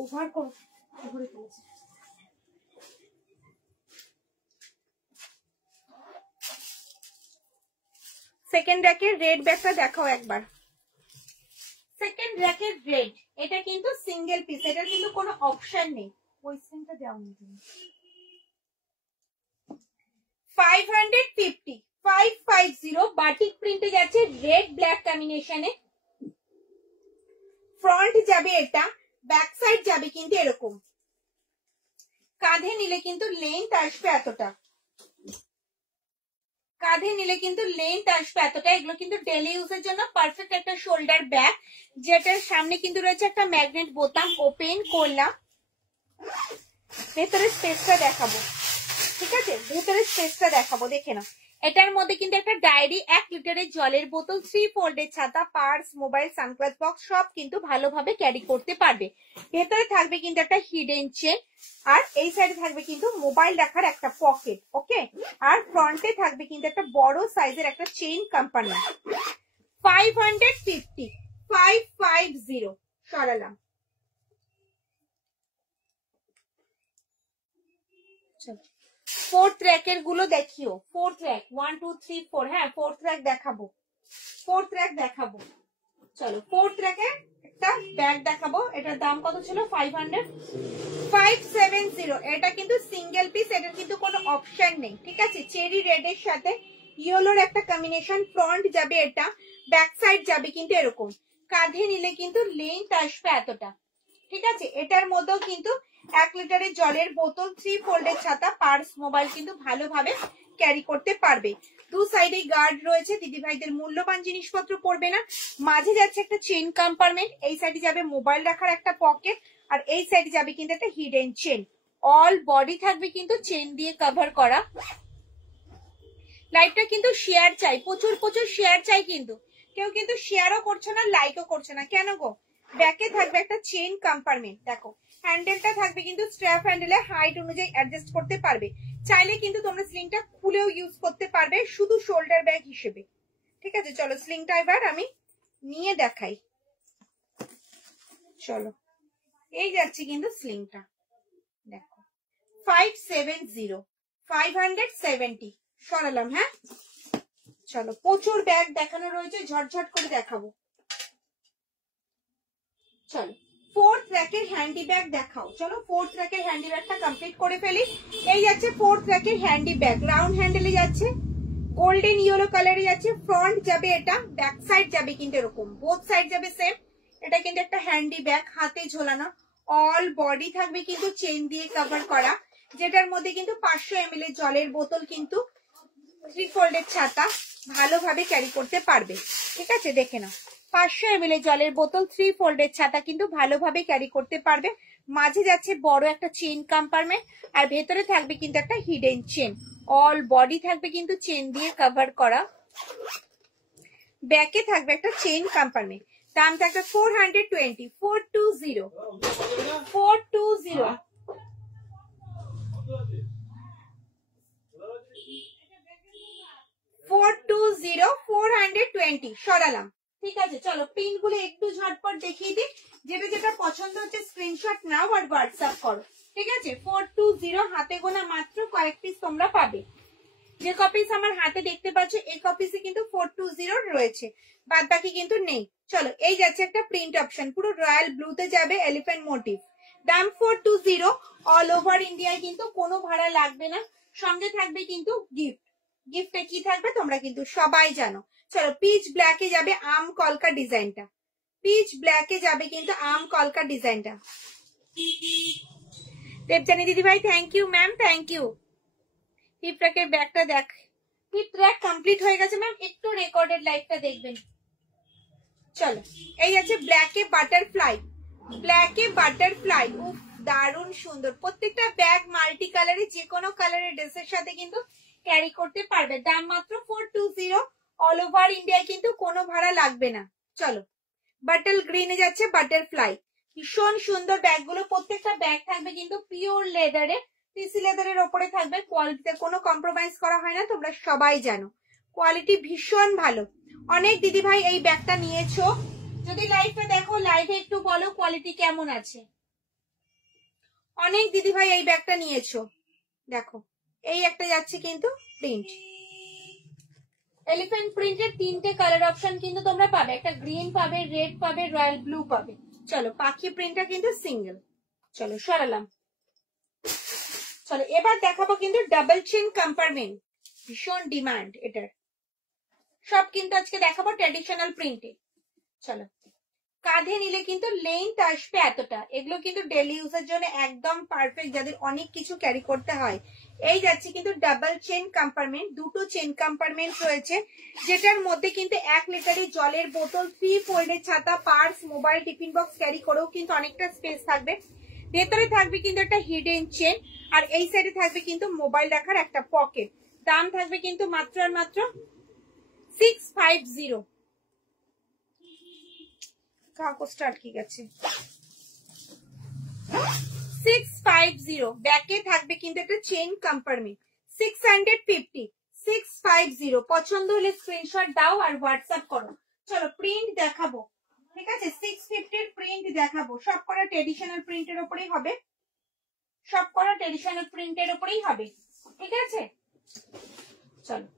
ওভার করে ফেলেছে। সেকেন্ড র্যাকের রেড ব্যাগটা দেখাও একবার। সেকেন্ড র্যাকের রেড, এটা কিন্তু সিঙ্গেল পিস, এটা কিন্তু কোনো অপশন নেই। ওই সিনটা দেওয়া নেই। 550, 550 বাটিক প্রিন্টে যাচ্ছে রেড ব্ল্যাক কম্বিনেশনে। ফ্রন্ট যাবে এটা, ব্যাক সাইড যাবে কিন্তু এরকম। কাঁধে নিলে কিন্তু লেন্থ আসবে এতটা, কাঁধে নিলে কিন্তু লেন্থ আসবে এতটা। এগুলো কিন্তু ডেলি ইউজের জন্য পারফেক্ট একটা শোল্ডার ব্যাগ, যেটার সামনে কিন্তু রয়েছে একটা ম্যাগনেট বোতাম। ওপেন করলাম, ভেতরের স্পেসটা দেখাবো। ঠিক আছে, ভেতরের স্পেসটা দেখাবো, দেখে নাও। এটার মধ্যে কিন্তু একটা ডায়েরি, 1 লিটারের জলের বোতল, 3 ফোল্ডের ছাতা, পার্স, মোবাইল, সানগ্লাস বক্স সব কিন্তু ভালোভাবে ক্যারি করতে পারবে। ভেতরে থাকবে কিন্তু একটা হিডেন চেন, আর এই সাইডে থাকবে কিন্তু মোবাইল রাখার একটা পকেট। ওকে, আর ফ্রন্টে থাকবে কিন্তু একটা বড় সাইজের একটা চেইন কম্পার্টমেন্ট। 550, 550 সরালাম। ফোর্থ র্যাকের গুলো দেখিও, ফোর্থ র্যাক 1 2 3 4, হ্যাঁ ফোর্থ র্যাক দেখাবো, ফোর্থ র্যাক দেখাবো। চলো ফোর্থ র্যাকে একটা ব্যাগ দেখাবো, এটার দাম কত ছিল? 500, 570। এটা কিন্তু সিঙ্গেল পিস, এটার কিন্তু কোনো অপশন নেই, ঠিক আছে। চেরি রেড এর সাথে ইয়েলোর একটা কম্বিনেশন, ফ্রন্ট যাবে এটা, ব্যাক সাইড যাবে কিন্তু এরকম, কাঁধে নিলে কিন্তু লেন্থ আসবে এতটা, ঠিক আছে। এটার মধ্যেও কিন্তু 1 লিটারের জলের বোতল, 3 ফোল্ডের ছাতা, পার্স, মোবাইল কিন্তু ভালোভাবে ক্যারি করতে পারবে। দু সাইডে গার্ড রয়েছে, দিদি ভাইদের মূল্যবান জিনিসপত্র পড়বে না। মাঝে যাচ্ছে একটা চেইন কম্পার্টমেন্ট, এই সাইডে যাবে মোবাইল রাখার একটা পকেট, আর এই সাইডে যাবে কিন্তু একটা হিডেন চেন। অল বডি থাকবে কিন্তু চেন দিয়ে কভার করা। লাইভটা কিন্তু শেয়ার চাই, প্রচুর প্রচুর শেয়ার চাই, কিন্তু কেউ কিন্তু শেয়ারও করছে না, লাইকও করছে না, কেন গো? ব্যাকে থাকবে একটা চেইন কম্পার্টমেন্ট, দেখো হ্যান্ডেলটা থাকবে কিন্তু স্ট্র্যাপ হ্যান্ডেলে, হাইট অনুযায়ী অ্যাডজাস্ট করতে পারবে। চাইলে কিন্তু তোমরা স্লিংটা খুলেও ইউজ করতে পারবে, শুধু শোল্ডার ব্যাগ হিসেবে, ঠিক আছে। চলো স্লিংটা এবার আমি নিয়ে দেখাই। চলো এই যাচ্ছে কিন্তু স্লিংটা, দেখো 570, 570 সরালাম, হ্যাঁ। চলো প্রচুর ব্যাগ দেখানো রয়েছে, ঝটঝট করে দেখাবো। চলো ফোর্থ র্যাকের হ্যান্ডি ব্যাগ দেখাও, চলো ফোর্থ র্যাকের হ্যান্ডি ব্যাগটা কমপ্লিট করে ফেলি। এই যাচ্ছে ফোর্থ র্যাকের হ্যান্ডি ব্যাগ, রাউন্ড হ্যান্ডেলে যাচ্ছে, গোল্ডেন ইয়েলো কালারে যাচ্ছে, ফ্রন্ট যাবে এটা, ব্যাক সাইড যাবে কিন্তু এরকম, বোথ সাইড যাবে সেম। এটা কিন্তু একটা হ্যান্ডি ব্যাগ, হাতে ঝোলানো, অল বডি থাকবে কিন্তু চেন দিয়ে কভার করা, যেটার মধ্যে কিন্তু 500 ml এর জলের বোতল কিন্তু 3 ফোল্ডের ছাতা ভালোভাবে ক্যারি করতে পারবে, ঠিক আছে। দেখে নাও 500 ml এর জলের বোতল, 3 ফোল্ডের ছাতা কিন্তু ভালোভাবে ক্যারি করতে পারবে। মাঝে যাচ্ছে বড় একটা চেইন কম্পার্টমেন্ট, আর ভেতরে থাকবে কিন্তু একটা হিডেন চেন, অল বডি থাকবে কিন্তু চেন দিয়ে কভার করা। ব্যাকে থাকবে একটা চেইন কম্পার্টমেন্ট, দাম থাকবে 420, 420, 420, 420, 420 সরালাম, ঠিক আছে। চলো প্রিন্ট গুলো একটু ঝটপট দেখিয়ে দিই, যেটা যেটা পছন্দ হচ্ছে স্ক্রিনশট নাও আর হোয়াটসঅ্যাপ করো, ঠিক আছে। 420 হাতে গোনা মাত্র কয়েক পিস তোমরা পাবে। যে কপিস আমার হাতে দেখতে পাচ্ছ এই কপিসে কিন্তু 420 রয়েছে, বাদ বাকি কিন্তু নেই। চলো এই যাচ্ছে একটা প্রিন্ট অপশন, পুরো রয়্যাল ব্লুতে যাবে, এলিফ্যান্ট মোটিভ, দাম 420। অল ওভার ইন্ডিয়ায় কিন্তু কোনো ভাড়া লাগবে না, সঙ্গে থাকবে কিন্তু গিফট। গিফটে কি থাকবে তোমরা কিন্তু সবাই জানো। চলো পিচ ব্ল্যাকে যাবে আম কলকা ডিজাইনটা, পিচ ব্ল্যাকে যাবে কিন্তু আম কলকা ডিজাইনটা। দেবজানি দিদি ভাই thank you ma'am, thank you. Hip ট্র্যাকের ব্যাগটা দেখ, হিপ ট্র্যাক কমপ্লিট হয়ে গেছে ম্যাম, একটু রেকর্ডেড লাইভটা দেখবেন। চলো এই আছে ব্ল্যাকে বাটারফ্লাই, ব্ল্যাকে বাটারফ্লাই, উফ দারুণ সুন্দর। প্রত্যেকটা ব্যাগ মাল্টি কালারে, যে কোনো কালারের ড্রেসের সাথে কিন্তু ক্যারি করতে পারবে, দাম মাত্র 420। অল ওভার ইন্ডিয়ায় কিন্তু কোনো ভাড়া লাগবে না। চলো বাটল গ্রিনে যাচ্ছে বাটারফ্লাই, ভীষণ সুন্দর ব্যাগগুলো, প্রত্যেকটা ব্যাগ থাকবে কিন্তু পিওর লেদারে, পিসি লেদারের ওপরে থাকবে, কোয়ালিটিতে কোনো কম্প্রোমাইজ করা হয় না, তোমরা সবাই জানো কোয়ালিটি ভীষণ ভালো। অনেক দিদি ভাই এই ব্যাগটা নিয়েছো, যদি লাইভে দেখো লাইভে একটু বলো কোয়ালিটি কেমন আছে। অনেক দিদি ভাই এই ব্যাগটা নিয়েছো, দেখো এই একটা যাচ্ছে কিন্তু প্রিন্ট, এলিফ্যান্ট প্রিন্টের 3টে কালার অপশন কিন্তু তোমরা পাবে, একটা গ্রিন পাবে, রেড পাবে, রয়্যাল ব্লু পাবে। চলো পাখি প্রিন্টটা কিন্তু সিঙ্গেল, চলো সরালাম। চলো এবার দেখাবো কিন্তু ডাবল চেন কম্পার্টমেন্ট, ভীষণ ডিমান্ড এটার, সব কিন্তু আজকে দেখাবো ট্র্যাডিশনাল প্রিন্টে। চলো কাঁধে নিলে কিন্তু লেন্থ আসবে এতটা, এগুলো কিন্তু ডেলি ইউজের জন্য একদম পারফেক্ট, যাদের অনেক কিছু ক্যারি করতে হয়। এই যাচ্ছে কিন্তু ডাবল চেন কম্পার্টমেন্ট, দুটো চেন কম্পার্টমেন্ট রয়েছে, যেটার মধ্যে কিন্তু 1 লিটারের জলের বোতল, 3 ফোল্ডের ছাতা, purse, mobile, tiffin box carry করেও কিন্তু অনেকটা স্পেস থাকবে। ভেতরে থাকবে কিন্তু একটা হিডেন চেন, আর এই সাইডে থাকবে কিন্তু মোবাইল রাখার একটা পকেট। দাম থাকবে কিন্তু মাত্র আর মাত্র 650। কাগজটা আটকে গেছে, 650। ব্যাকে থাকবে কিন্তু একটা চেইন কম্পার্টমেন্ট, 650, 650। পছন্দ হলে স্ক্রিনশট দাও আর হোয়াটসঅ্যাপ করো। চলো প্রিন্ট দেখাবো, ঠিক আছে 650 প্রিন্ট দেখাবো, সব করা ট্রেডিশনাল প্রিন্টের উপরেই হবে, সব করা ট্রেডিশনাল প্রিন্টের উপরেই হবে, ঠিক আছে। চলো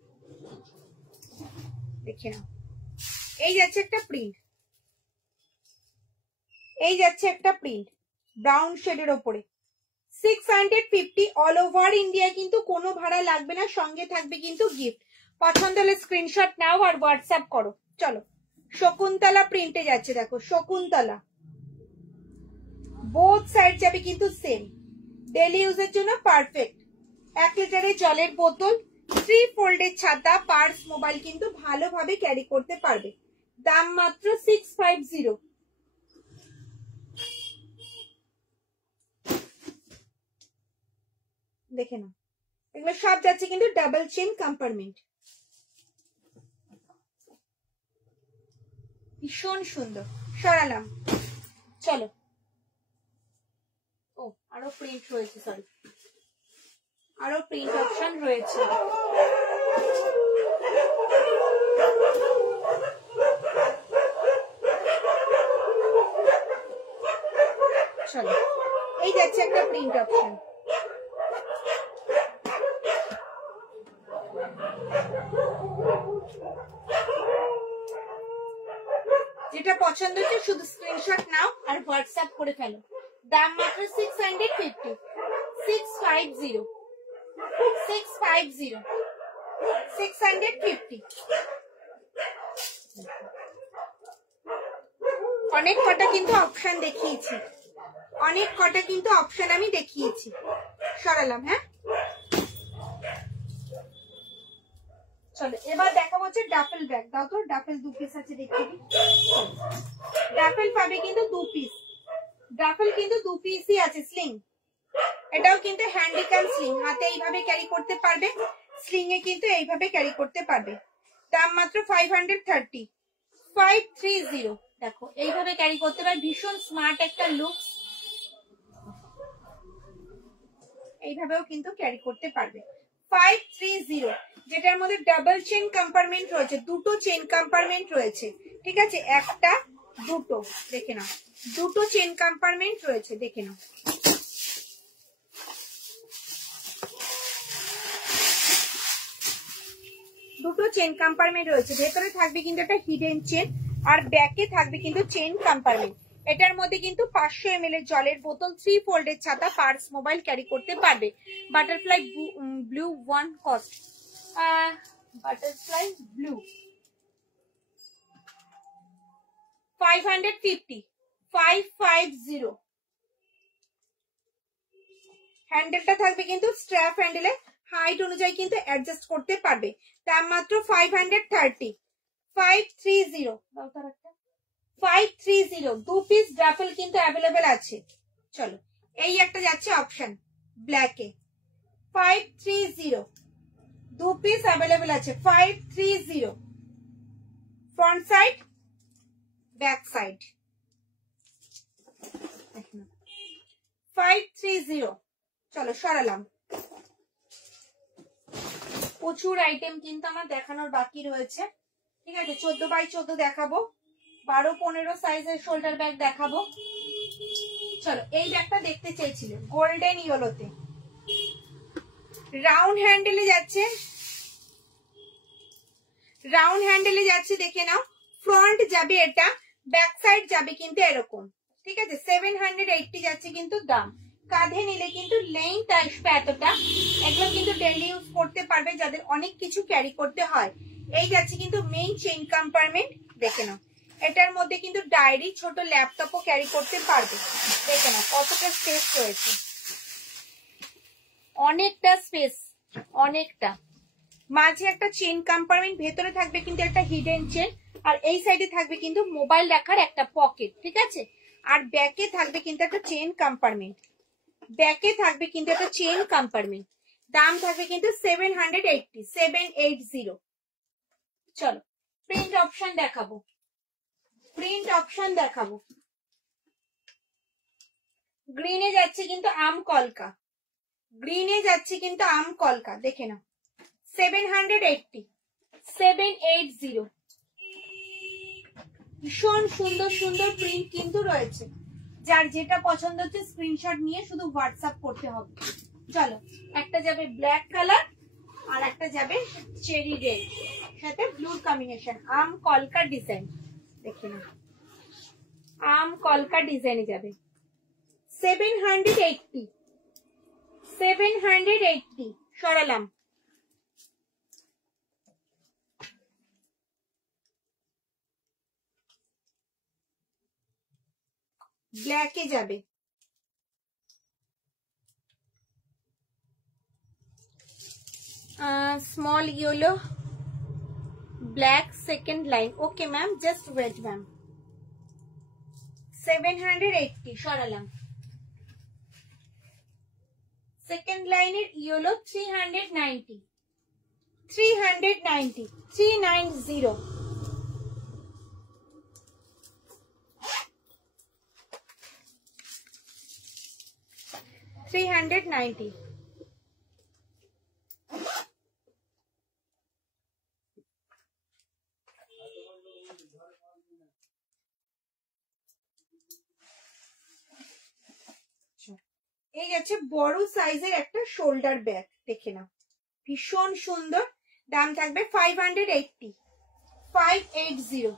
দেখে নাও, এই যাচ্ছে একটা প্রিন্ট, এই যাচ্ছে একটা প্রিন্ট ব্রাউন শেডের উপরে 650 অল ওভার ইন্ডিয়া, কিন্তু কোনো ভাড়া লাগবে না, সঙ্গে থাকবে কিন্তু গিফট। পছন্দ হলে স্ক্রিনশট নাও আর হোয়াটসঅ্যাপ করো। চলো শকুন্তলা প্রিন্টে যাচ্ছে, দেখো শকুন্তলা, বোথ সাইড যাবে কিন্তু সেম, ডেলি ইউজের জন্য পারফেক্ট। 1 লিটারের জলের বোতল, 3 ফোল্ডের ছাতা, পার্স, মোবাইল কিন্তু ভালোভাবে ক্যারি করতে পারবে। দাম মাত্র 650। দেখে নাও, এগুলো সব যাচ্ছে কিন্তু ডাবল চেন কম্পার্টমেন্ট, ভীষণ সুন্দর। সরালাম, চলো। ও আরো প্রিন্ট রয়েছে, সরি আরো প্রিন্ট অপশন রয়েছে। চলো এই যাচ্ছে একটা প্রিন্ট অপশন, যেটা পছন্দ হচ্ছে শুধু স্ক্রিনশট নাও আর হোয়াটসঅ্যাপ করে ফেলো। দাম মাত্র 650, 650, 650, 650। অনেক কটা কিন্তু অপশন দেখিয়েছি, অনেক কটা কিন্তু অপশন আমি দেখিয়েছি। সরালাম, হ্যাঁ চলো এবার দেখাবো হচ্ছে ডাফেল ব্যাগ। দাও তো ডাফেল 2 পিস আছে, দেখিয়ে দিই। ডাফেল পাবে কিন্তু 2 পিস, ডাফেল কিন্তু 2 পিসই আছে। স্লিং, এটাও কিন্তু হ্যান্ডিক্যাম স্লিং, হাতে এইভাবে ক্যারি করতে পারবে, স্লিং এ কিন্তু এইভাবে ক্যারি করতে পারবে। দাম মাত্র 530, 530। দেখো এইভাবে ক্যারি করতে পারবে, ভীষণ স্মার্ট একটা লুক, এইভাবেও কিন্তু ক্যারি করতে পারবে। 530, যেটার মধ্যে ডাবল চেন কম্পার্টমেন্ট রয়েছে, দুটো চেন কম্পার্টমেন্ট রয়েছে, ঠিক আছে, একটা দুটো, দেখে নাও দুটো চেন কম্পার্টমেন্ট রয়েছে, দেখে নাও। দুটো চেন কম্পার্টমেন্ট রয়েছে, ভেতরে থাকবে কিন্তু একটা হিডেন চেন, আর ব্যাকে থাকবে কিন্তু চেন কম্পার্টমেন্ট। এটার মধ্যে কিন্তু 500 ml এর জলের বোতল, 3 ফোল্ডের ছাতা, পার্স, মোবাইল ক্যারি করতে পারবে। Butterfly blue 1 cost, butterfly blue 550, 550। হ্যান্ডেলটা থাকবে কিন্তু স্ট্র্যাপ হ্যান্ডেলে, হাইট অনুযায়ী কিন্তু অ্যাডজাস্ট করতে পারবে। দাম মাত্র 530, 530। 530, 2 পিস ডাফেল কিন্তু অ্যাভেলেবেল আছে। চলো এই একটা যাচ্ছে অপশন ব্ল্যাকে, 530, 2 পিস অ্যাভেলেবেল আছে, 530। Front side, back side, 530। চলো সরালাম, প্রচুর আইটেম কিন্তু আমার দেখানোর বাকি রয়েছে, ঠিক আছে। 14x14 দেখাবো, 12-15 সাইজের শোল্ডার ব্যাগ দেখাবো। চলো এই ব্যাগটা দেখতে চেয়েছিলে, গোল্ডেন ইয়েলোতে, রাউন্ড হ্যান্ডেলে যাচ্ছে, রাউন্ড হ্যান্ডেলে যাচ্ছে, দেখে নাও। ফ্রন্ট যাবে এটা, ব্যাক সাইড যাবে কিন্তু এরকম, ঠিক আছে। 780 যাচ্ছে কিন্তু দাম। কাঁধে নিলে কিন্তু লেন্থ আসবে এতটা, এগুলো কিন্তু ডেইলি ইউজ করতে পারবে যাদের অনেক কিছু ক্যারি করতে হয়। এই যাচ্ছে কিন্তু মেইন চেইন কম্পার্টমেন্ট, দেখে নাও। এটার মধ্যে কিন্তু ডায়েরি, ছোট ল্যাপটপও ক্যারি করতে পারবে, দেখে নাও কতটা স্পেস রয়েছে, অনেকটা স্পেস, অনেকটা। মাঝে একটা চেন কম্পার্টমেন্ট, ভেতরে থাকবে কিন্তু একটা হিডেন চেন, আর এই সাইডে থাকবে কিন্তু মোবাইল রাখার একটা পকেট, ঠিক আছে। আর ব্যাকে থাকবে কিন্তু একটা চেন কম্পার্টমেন্ট, ব্যাকে থাকবে কিন্তু একটা চেন কম্পার্টমেন্ট। দাম থাকবে কিন্তু 780, 780। চলো প্রিন্ট অপশন দেখাবো, প্রিন্ট অপশন দেখাবো। গ্রিনে যাচ্ছে কিন্তু আম কলকা, গ্রিনে যাচ্ছে কিন্তু আম কলকা, দেখে নাও। 780, 780। ভীষণ সুন্দর সুন্দর প্রিন্ট কিন্তু রয়েছে, যার যেটা পছন্দ হচ্ছে স্ক্রিনশট নিয়ে শুধু হোয়াটসঅ্যাপ করতে হবে। চলো, একটা যাবে ব্ল্যাক কালার আর একটা যাবে চেরি রেড সাথে ব্লুর কম্বিনেশন, আম কলকা ডিজাইন। দেখে না, আম কলকা ডিজাইনে যাবে 780 780 সরালাম। ব্ল্যাকে যাবে, small yellow black second line. Okay ma'am, just wait ma'am. 780 সরালাম। সেকেন্ড লাইনের ইয়েলো 390 390 390 390। এই যাচ্ছে বড় সাইজের একটা শোল্ডার ব্যাগ, দেখে নাও ভীষণ সুন্দর। দাম থাকবে 580 580।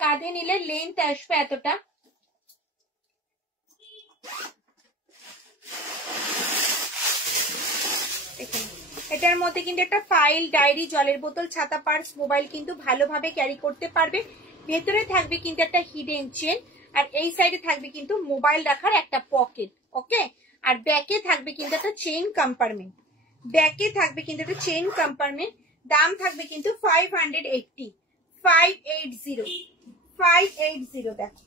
কাঁধে নিলে লেন্থ আসবে এতটা। এটার মধ্যে কিন্তু একটা ফাইল, ডায়েরি, জলের বোতল, ছাতা, পার্স, মোবাইল কিন্তু ভালোভাবে ক্যারি করতে পারবে। ভেতরে থাকবে কিন্তু একটা হিডেন চেন, আর এই সাইডে থাকবে কিন্তু মোবাইল রাখার একটা পকেট। ওকে, আর ব্যাকে থাকবে কিন্তু একটা চেইন কম্পার্টমেন্ট, ব্যাকে থাকবে কিন্তু একটা চেইন কম্পার্টমেন্ট। দাম থাকবে কিন্তু 580 580 580। দেখো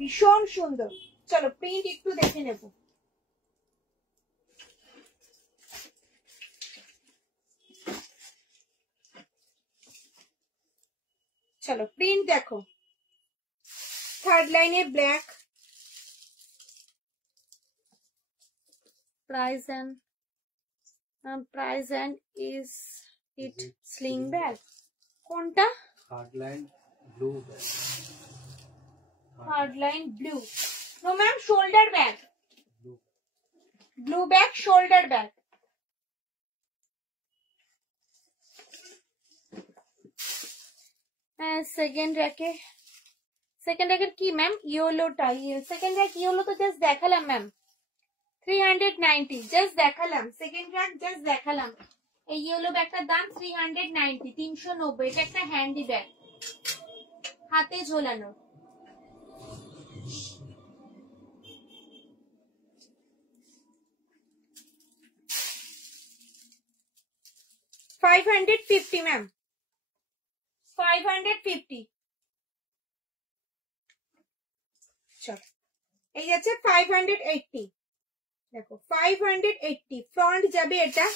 ভীষণ সুন্দর। চলো প্রিন্ট একটু দেখে নেব। চলো প্রিন্ট দেখো, থার্ড লাইনে black, price and is it sling bag? কোনটা? Third line blue bag, third line blue. No ma'am, shoulder bag, blue bag shoulder bag. Second র্যাকের কি ম্যাম? ইয়েলোটা, সেকেন্ড র্যাক ইয়েলো তো জাস্ট দেখালাম ম্যাম। 390 জাস্ট দেখালাম, second rack just দেখালাম। এই yellow ব্যাগটার দাম 390 390। এটা একটা হ্যান্ডি ব্যাগ, হাতে ঝোলানো। $550 ম্যাম, 550। চলো এই যাচ্ছে 580। দেখো 580 ফ্রন্ট যাবে এটা,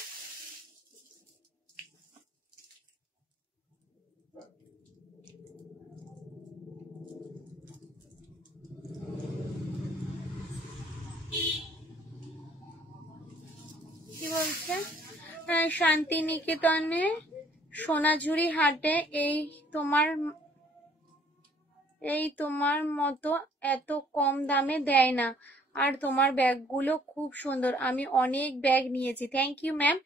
কি বলছে? শান্তিনিকেতনে সোনাঝুরি হাটে এই তোমার মতো এত কম দামে দেয় না, আর তোমার ব্যাগগুলো খুব সুন্দর। আমি অনেক ব্যাগ নিয়েছি। থ্যাংক ইউ ম্যাম,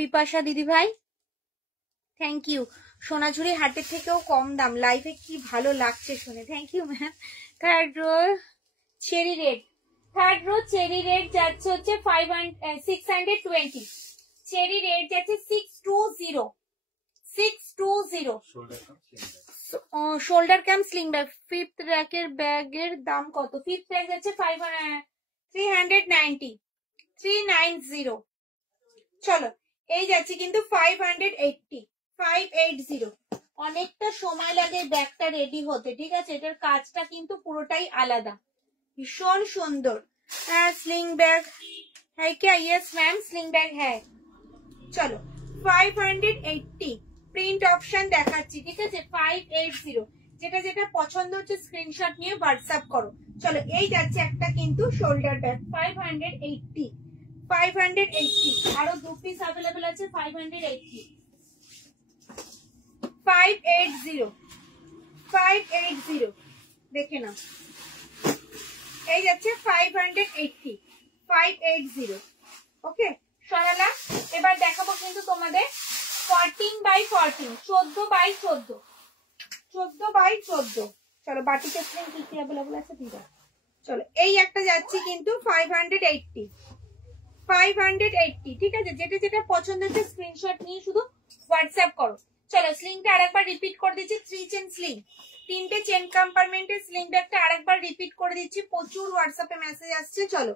বিপাশা দিদি ভাই, থ্যাংক ইউ। সোনাঝুরি হাটের থেকেও কম দাম, লাইফে কি ভালো লাগছে শুনে, thank you ma'am. Third row cherry red, third row cherry red যাচ্ছে হচ্ছে 620। চেরি রেড যাচ্ছে 620 620। Shoulder cam sling bag. Fifth র্যাকের ব্যাগের দাম কত? ফিফথ র্যাক যাচ্ছে 390 390। চলো এই যাচ্ছে কিন্তু 580 580। অনেকটা সময় লাগে ব্যাগটা রেডি হতে, ঠিক আছে? এটার কাজটা কিন্তু পুরোটাই আলাদা, ভীষণ সুন্দর। হ্যাঁ স্লিং ব্যাগ হ্যাঁ क्या? यस मैम स्लिंग बैग है। চলো 580 প্রিন্ট অপশন দেখাচ্ছি, ঠিক আছে? 580। যেটা যেটা পছন্দ হচ্ছে স্ক্রিনশট নিয়ে হোয়াটসঅ্যাপ করো। চলো এই যাচ্ছে একটা কিন্তু শোল্ডার ব্যাগ 580 580। আরো 2 পিস अवेलेबल আছে 580 580 580 দেখে নাও, এই যাচ্ছে 580 ওকে সরালাম। এবার দেখাবো কিন্তু তোমাদের 14x14 14x14 চলো বাটিকে স্লিং কি কি अवेलेबल আছে দিদা। চলো এই একটা যাচ্ছে কিন্তু 580 ঠিক আছে, যেটা যেটা পছন্দ হচ্ছে স্ক্রিনশট নিয়ে শুধু হোয়াটসঅ্যাপ করো। চলো স্লিংটা আরেকবার রিপিট করে দিচ্ছি, 3 চেন স্লিং, 3টে চেন কম্পার্টমেন্টের স্লিং ব্যাগটা আরেকবার রিপিট করে দিচ্ছি, প্রচুর হোয়াটসঅ্যাপে মেসেজ আসছে। চলো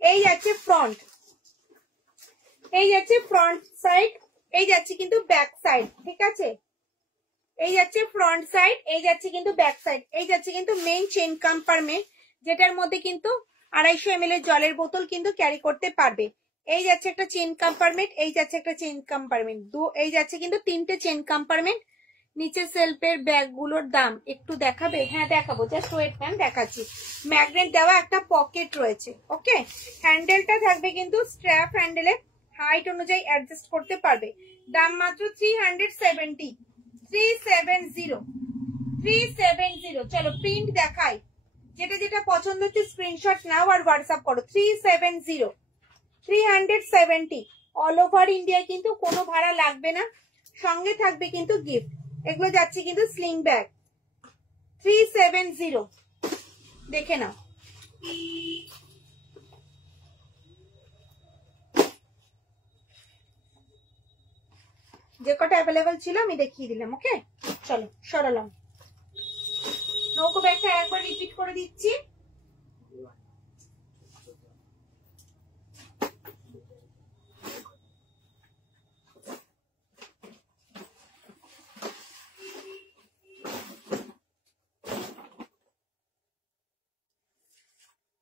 এই যাচ্ছে ফ্রন্ট, এই যাচ্ছে ফ্রন্ট সাইড, এই যাচ্ছে কিন্তু ব্যাক সাইড, ঠিক আছে, এই যাচ্ছে ফ্রন্ট সাইড, এই যাচ্ছে কিন্তু ব্যাক সাইড, এই যাচ্ছে কিন্তু মেইন চেন কম্পার্টমেন্ট যেটার মধ্যে কিন্তু 250 ml এর জলের বোতল কিন্তু ক্যারি করতে পারবে। এই যাচ্ছে একটা চেন কম্পার্টমেন্ট, এই যাচ্ছে একটা চেন কম্পার্টমেন্ট, এই যাচ্ছে কিন্তু 3টে চেন কম্পার্টমেন্ট। নিচে সেলফের ব্যাগগুলোর দাম একটু দেখাবে? হ্যাঁ দেখাবো, জাস্ট ওয়েট ম্যাম দেখাচ্ছি। ম্যাগনেট দেওয়া একটা পকেট রয়েছে, ওকে। হ্যান্ডেলটা থাকবে কিন্তু স্ট্র্যাপ হ্যান্ডেলে, হাইট অনুযায়ী অ্যাডজাস্ট করতে পারবে। দাম মাত্র 370। চলো প্রিন্ট দেখাই, যেটা যেটা পছন্দ হচ্ছে স্ক্রিনশট নাও আর হোয়াটসঅ্যাপ করো। 370 অল ওভার ইন্ডিয়া, কিন্তু কোনো ভাড়া লাগবে না, সঙ্গে থাকবে কিন্তু গিফট। এগুলো যাচ্ছে কিন্তু স্লিং ব্যাগ। 370 দেখে নাও। যে কটা অ্যাভেলেবল ছিল আমি দেখিয়ে দিলাম, ওকে। চলো সরালাম। নৌকো ব্যাগটা একবার রিপিট করে দিচ্ছি,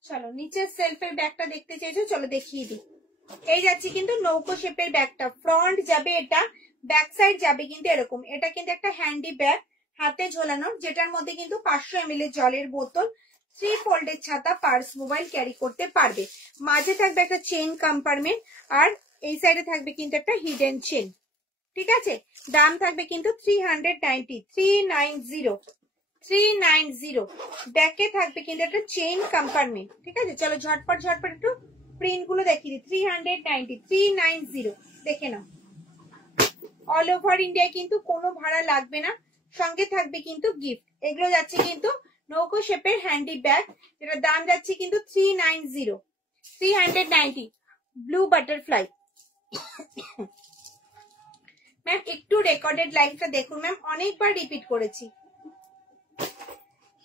চলো নিচের সেলফের ব্যাগটা দেখতে চাইছো, চলো দেখিয়ে দিই। এই যাচ্ছে কিন্তু নৌকো শেপের ব্যাগটা, ফ্রন্ট যাবে এটা, ব্যাক সাইড যাবে কিন্তু এরকম। এটা কিন্তু একটা হ্যান্ডি ব্যাগ হাতে ঝোলানোর, যেটার মধ্যে কিন্তু 500 ml জলের বোতল, 3 ফোল্ডের ছাতা, পার্স, মোবাইল ক্যারি করতে পারবে। মাঝে থাকবে একটা চেন কম্পার্টমেন্ট, আর এই সাইডে থাকবে কিন্তু একটা হিডেন চেন, ঠিক আছে। দাম থাকবে কিন্তু 390 ব্যাকে থাকবে কিন্তু একটা চেইন কম্পার্টমেন্ট, ঠিক আছে। চলো ঝটপট ঝটপট একটু প্রিন্ট গুলো দেখিয়ে দিই। 390 দেখে নাও। অল ওভার ইন্ডিয়া কিন্তু কোনো ভাড়া লাগবে না, সঙ্গে থাকবে কিন্তু গিফট। এগুলো যাচ্ছে কিন্তু নৌকো শেপের হ্যান্ডি ব্যাগ, যেটার দাম যাচ্ছে কিন্তু 390 ব্লু বাটারফ্লাই। ম্যাম একটু রেকর্ডেড লাইভটা দেখুন ম্যাম, অনেকবার রিপিট করেছি।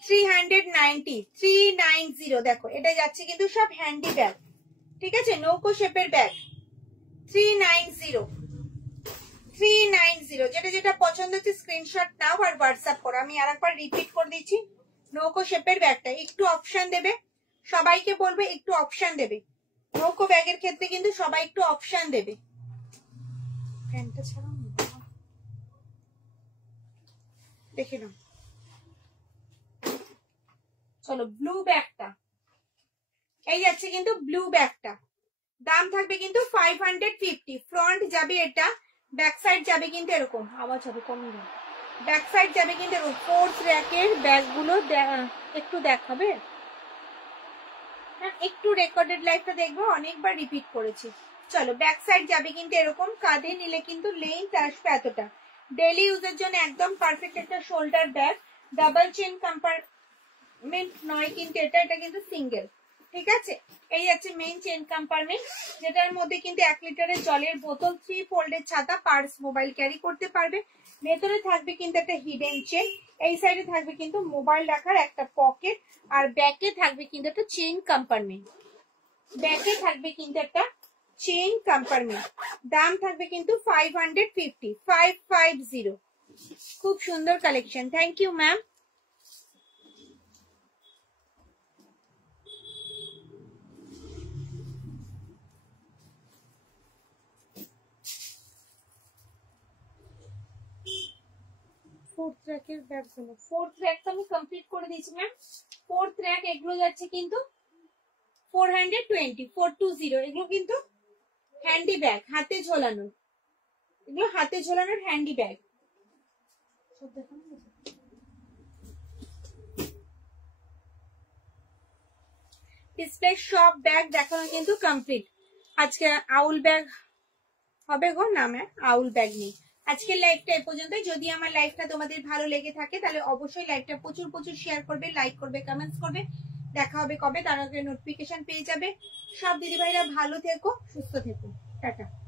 390 দেখো, এটা যাচ্ছে কিন্তু সব হ্যান্ডি ব্যাগ, ঠিক আছে, নৌকো শেপের ব্যাগ। 390 যেটা যেটা পছন্দ হচ্ছে স্ক্রিনশট নাও আর হোয়াটসঅ্যাপ করো। আমি আরেকবার রিপিট করে দিচ্ছি, নৌকো শেপের ব্যাগটা একটু অপশন দেবে, সবাইকে বলবে একটু অপশন দেবে। নৌকো ব্যাগের ক্ষেত্রে কিন্তু সবাই একটু অপশন দেবে। ফ্যানটা ছাড়াও দেখে নাও। চলো ব্লু ব্যাগটা, এই যাচ্ছে কিন্তু ব্লু ব্যাগটা, দাম থাকবে কিন্তু 550। ফ্রন্ট যাবে এটা, ব্যাক সাইড যাবে কিন্তু এরকম, আওয়াজ হবে কমে যাবে, ব্যাক সাইড যাবে কিন্তু এরকম। 4th র‍্যাকের ব্যাগগুলো একটু দেখাবে, একটু রেকর্ডেড লাইভটা দেখবো, অনেকবার রিপিট করেছি। চলো ব্যাক সাইড যাবে কিন্তু এরকম, কাঁধে নিলে কিন্তু লেন্থ আসবে এতটা। ডেইলি ইউজের জন্য একদম পারফেক্ট একটা shoulder bag, double chain compartment নয় কিন্তু এটা, এটা কিন্তু সিঙ্গেল, ঠিক আছে। এই আছে মেইন চেন কম্পার্টমেন্ট, যেটার মধ্যে কিন্তু 1 লিটারের জলের বোতল, 3 ফোল্ডের ছাতা, পার্স, মোবাইল ক্যারি করতে পারবে। ভেতরে থাকবে কিন্তু একটা হিডেন চেন, এই সাইডে থাকবে কিন্তু মোবাইল রাখার একটা পকেট, আর ব্যাকে থাকবে কিন্তু একটা চেইন কম্পার্টমেন্ট, ব্যাকে থাকবে কিন্তু একটা চেইন কম্পার্টমেন্ট। দাম থাকবে কিন্তু 550 খুব সুন্দর collection, thank you ma'am. Fourth র‍্যাকের ব্যাগগুলো, ফোর্থ র‍্যাক তো আমি কমপ্লিট করে দিয়েছি ম্যাম। ফোর্থ র‍্যাক এগুলো যাচ্ছে কিন্তু 420 এগুলো কিন্তু হ্যান্ডি ব্যাগ, হাতে ঝোলানো, এগুলো হাতে ঝোলানোর হ্যান্ডি ব্যাগ। ডিসপ্লে সব ব্যাগ দেখানো কিন্তু কমপ্লিট। আজকে আউল ব্যাগ হবে গো, নামে আউল ব্যাগ নেই। আজকের লাইভটা এই পর্যন্ত। যদি আমার লাইভটা তোমাদের ভালো লেগে থাকে তাহলে অবশ্যই লাইভটা প্রচুর প্রচুর শেয়ার করবে, লাইক করবে, কমেন্টস করবে। দেখা হবে কবে, তার আগে নোটিফিকেশন পেয়ে যাবে। সব দিদি ভাইরা ভালো থেকো, সুস্থ থেকো, টাটা।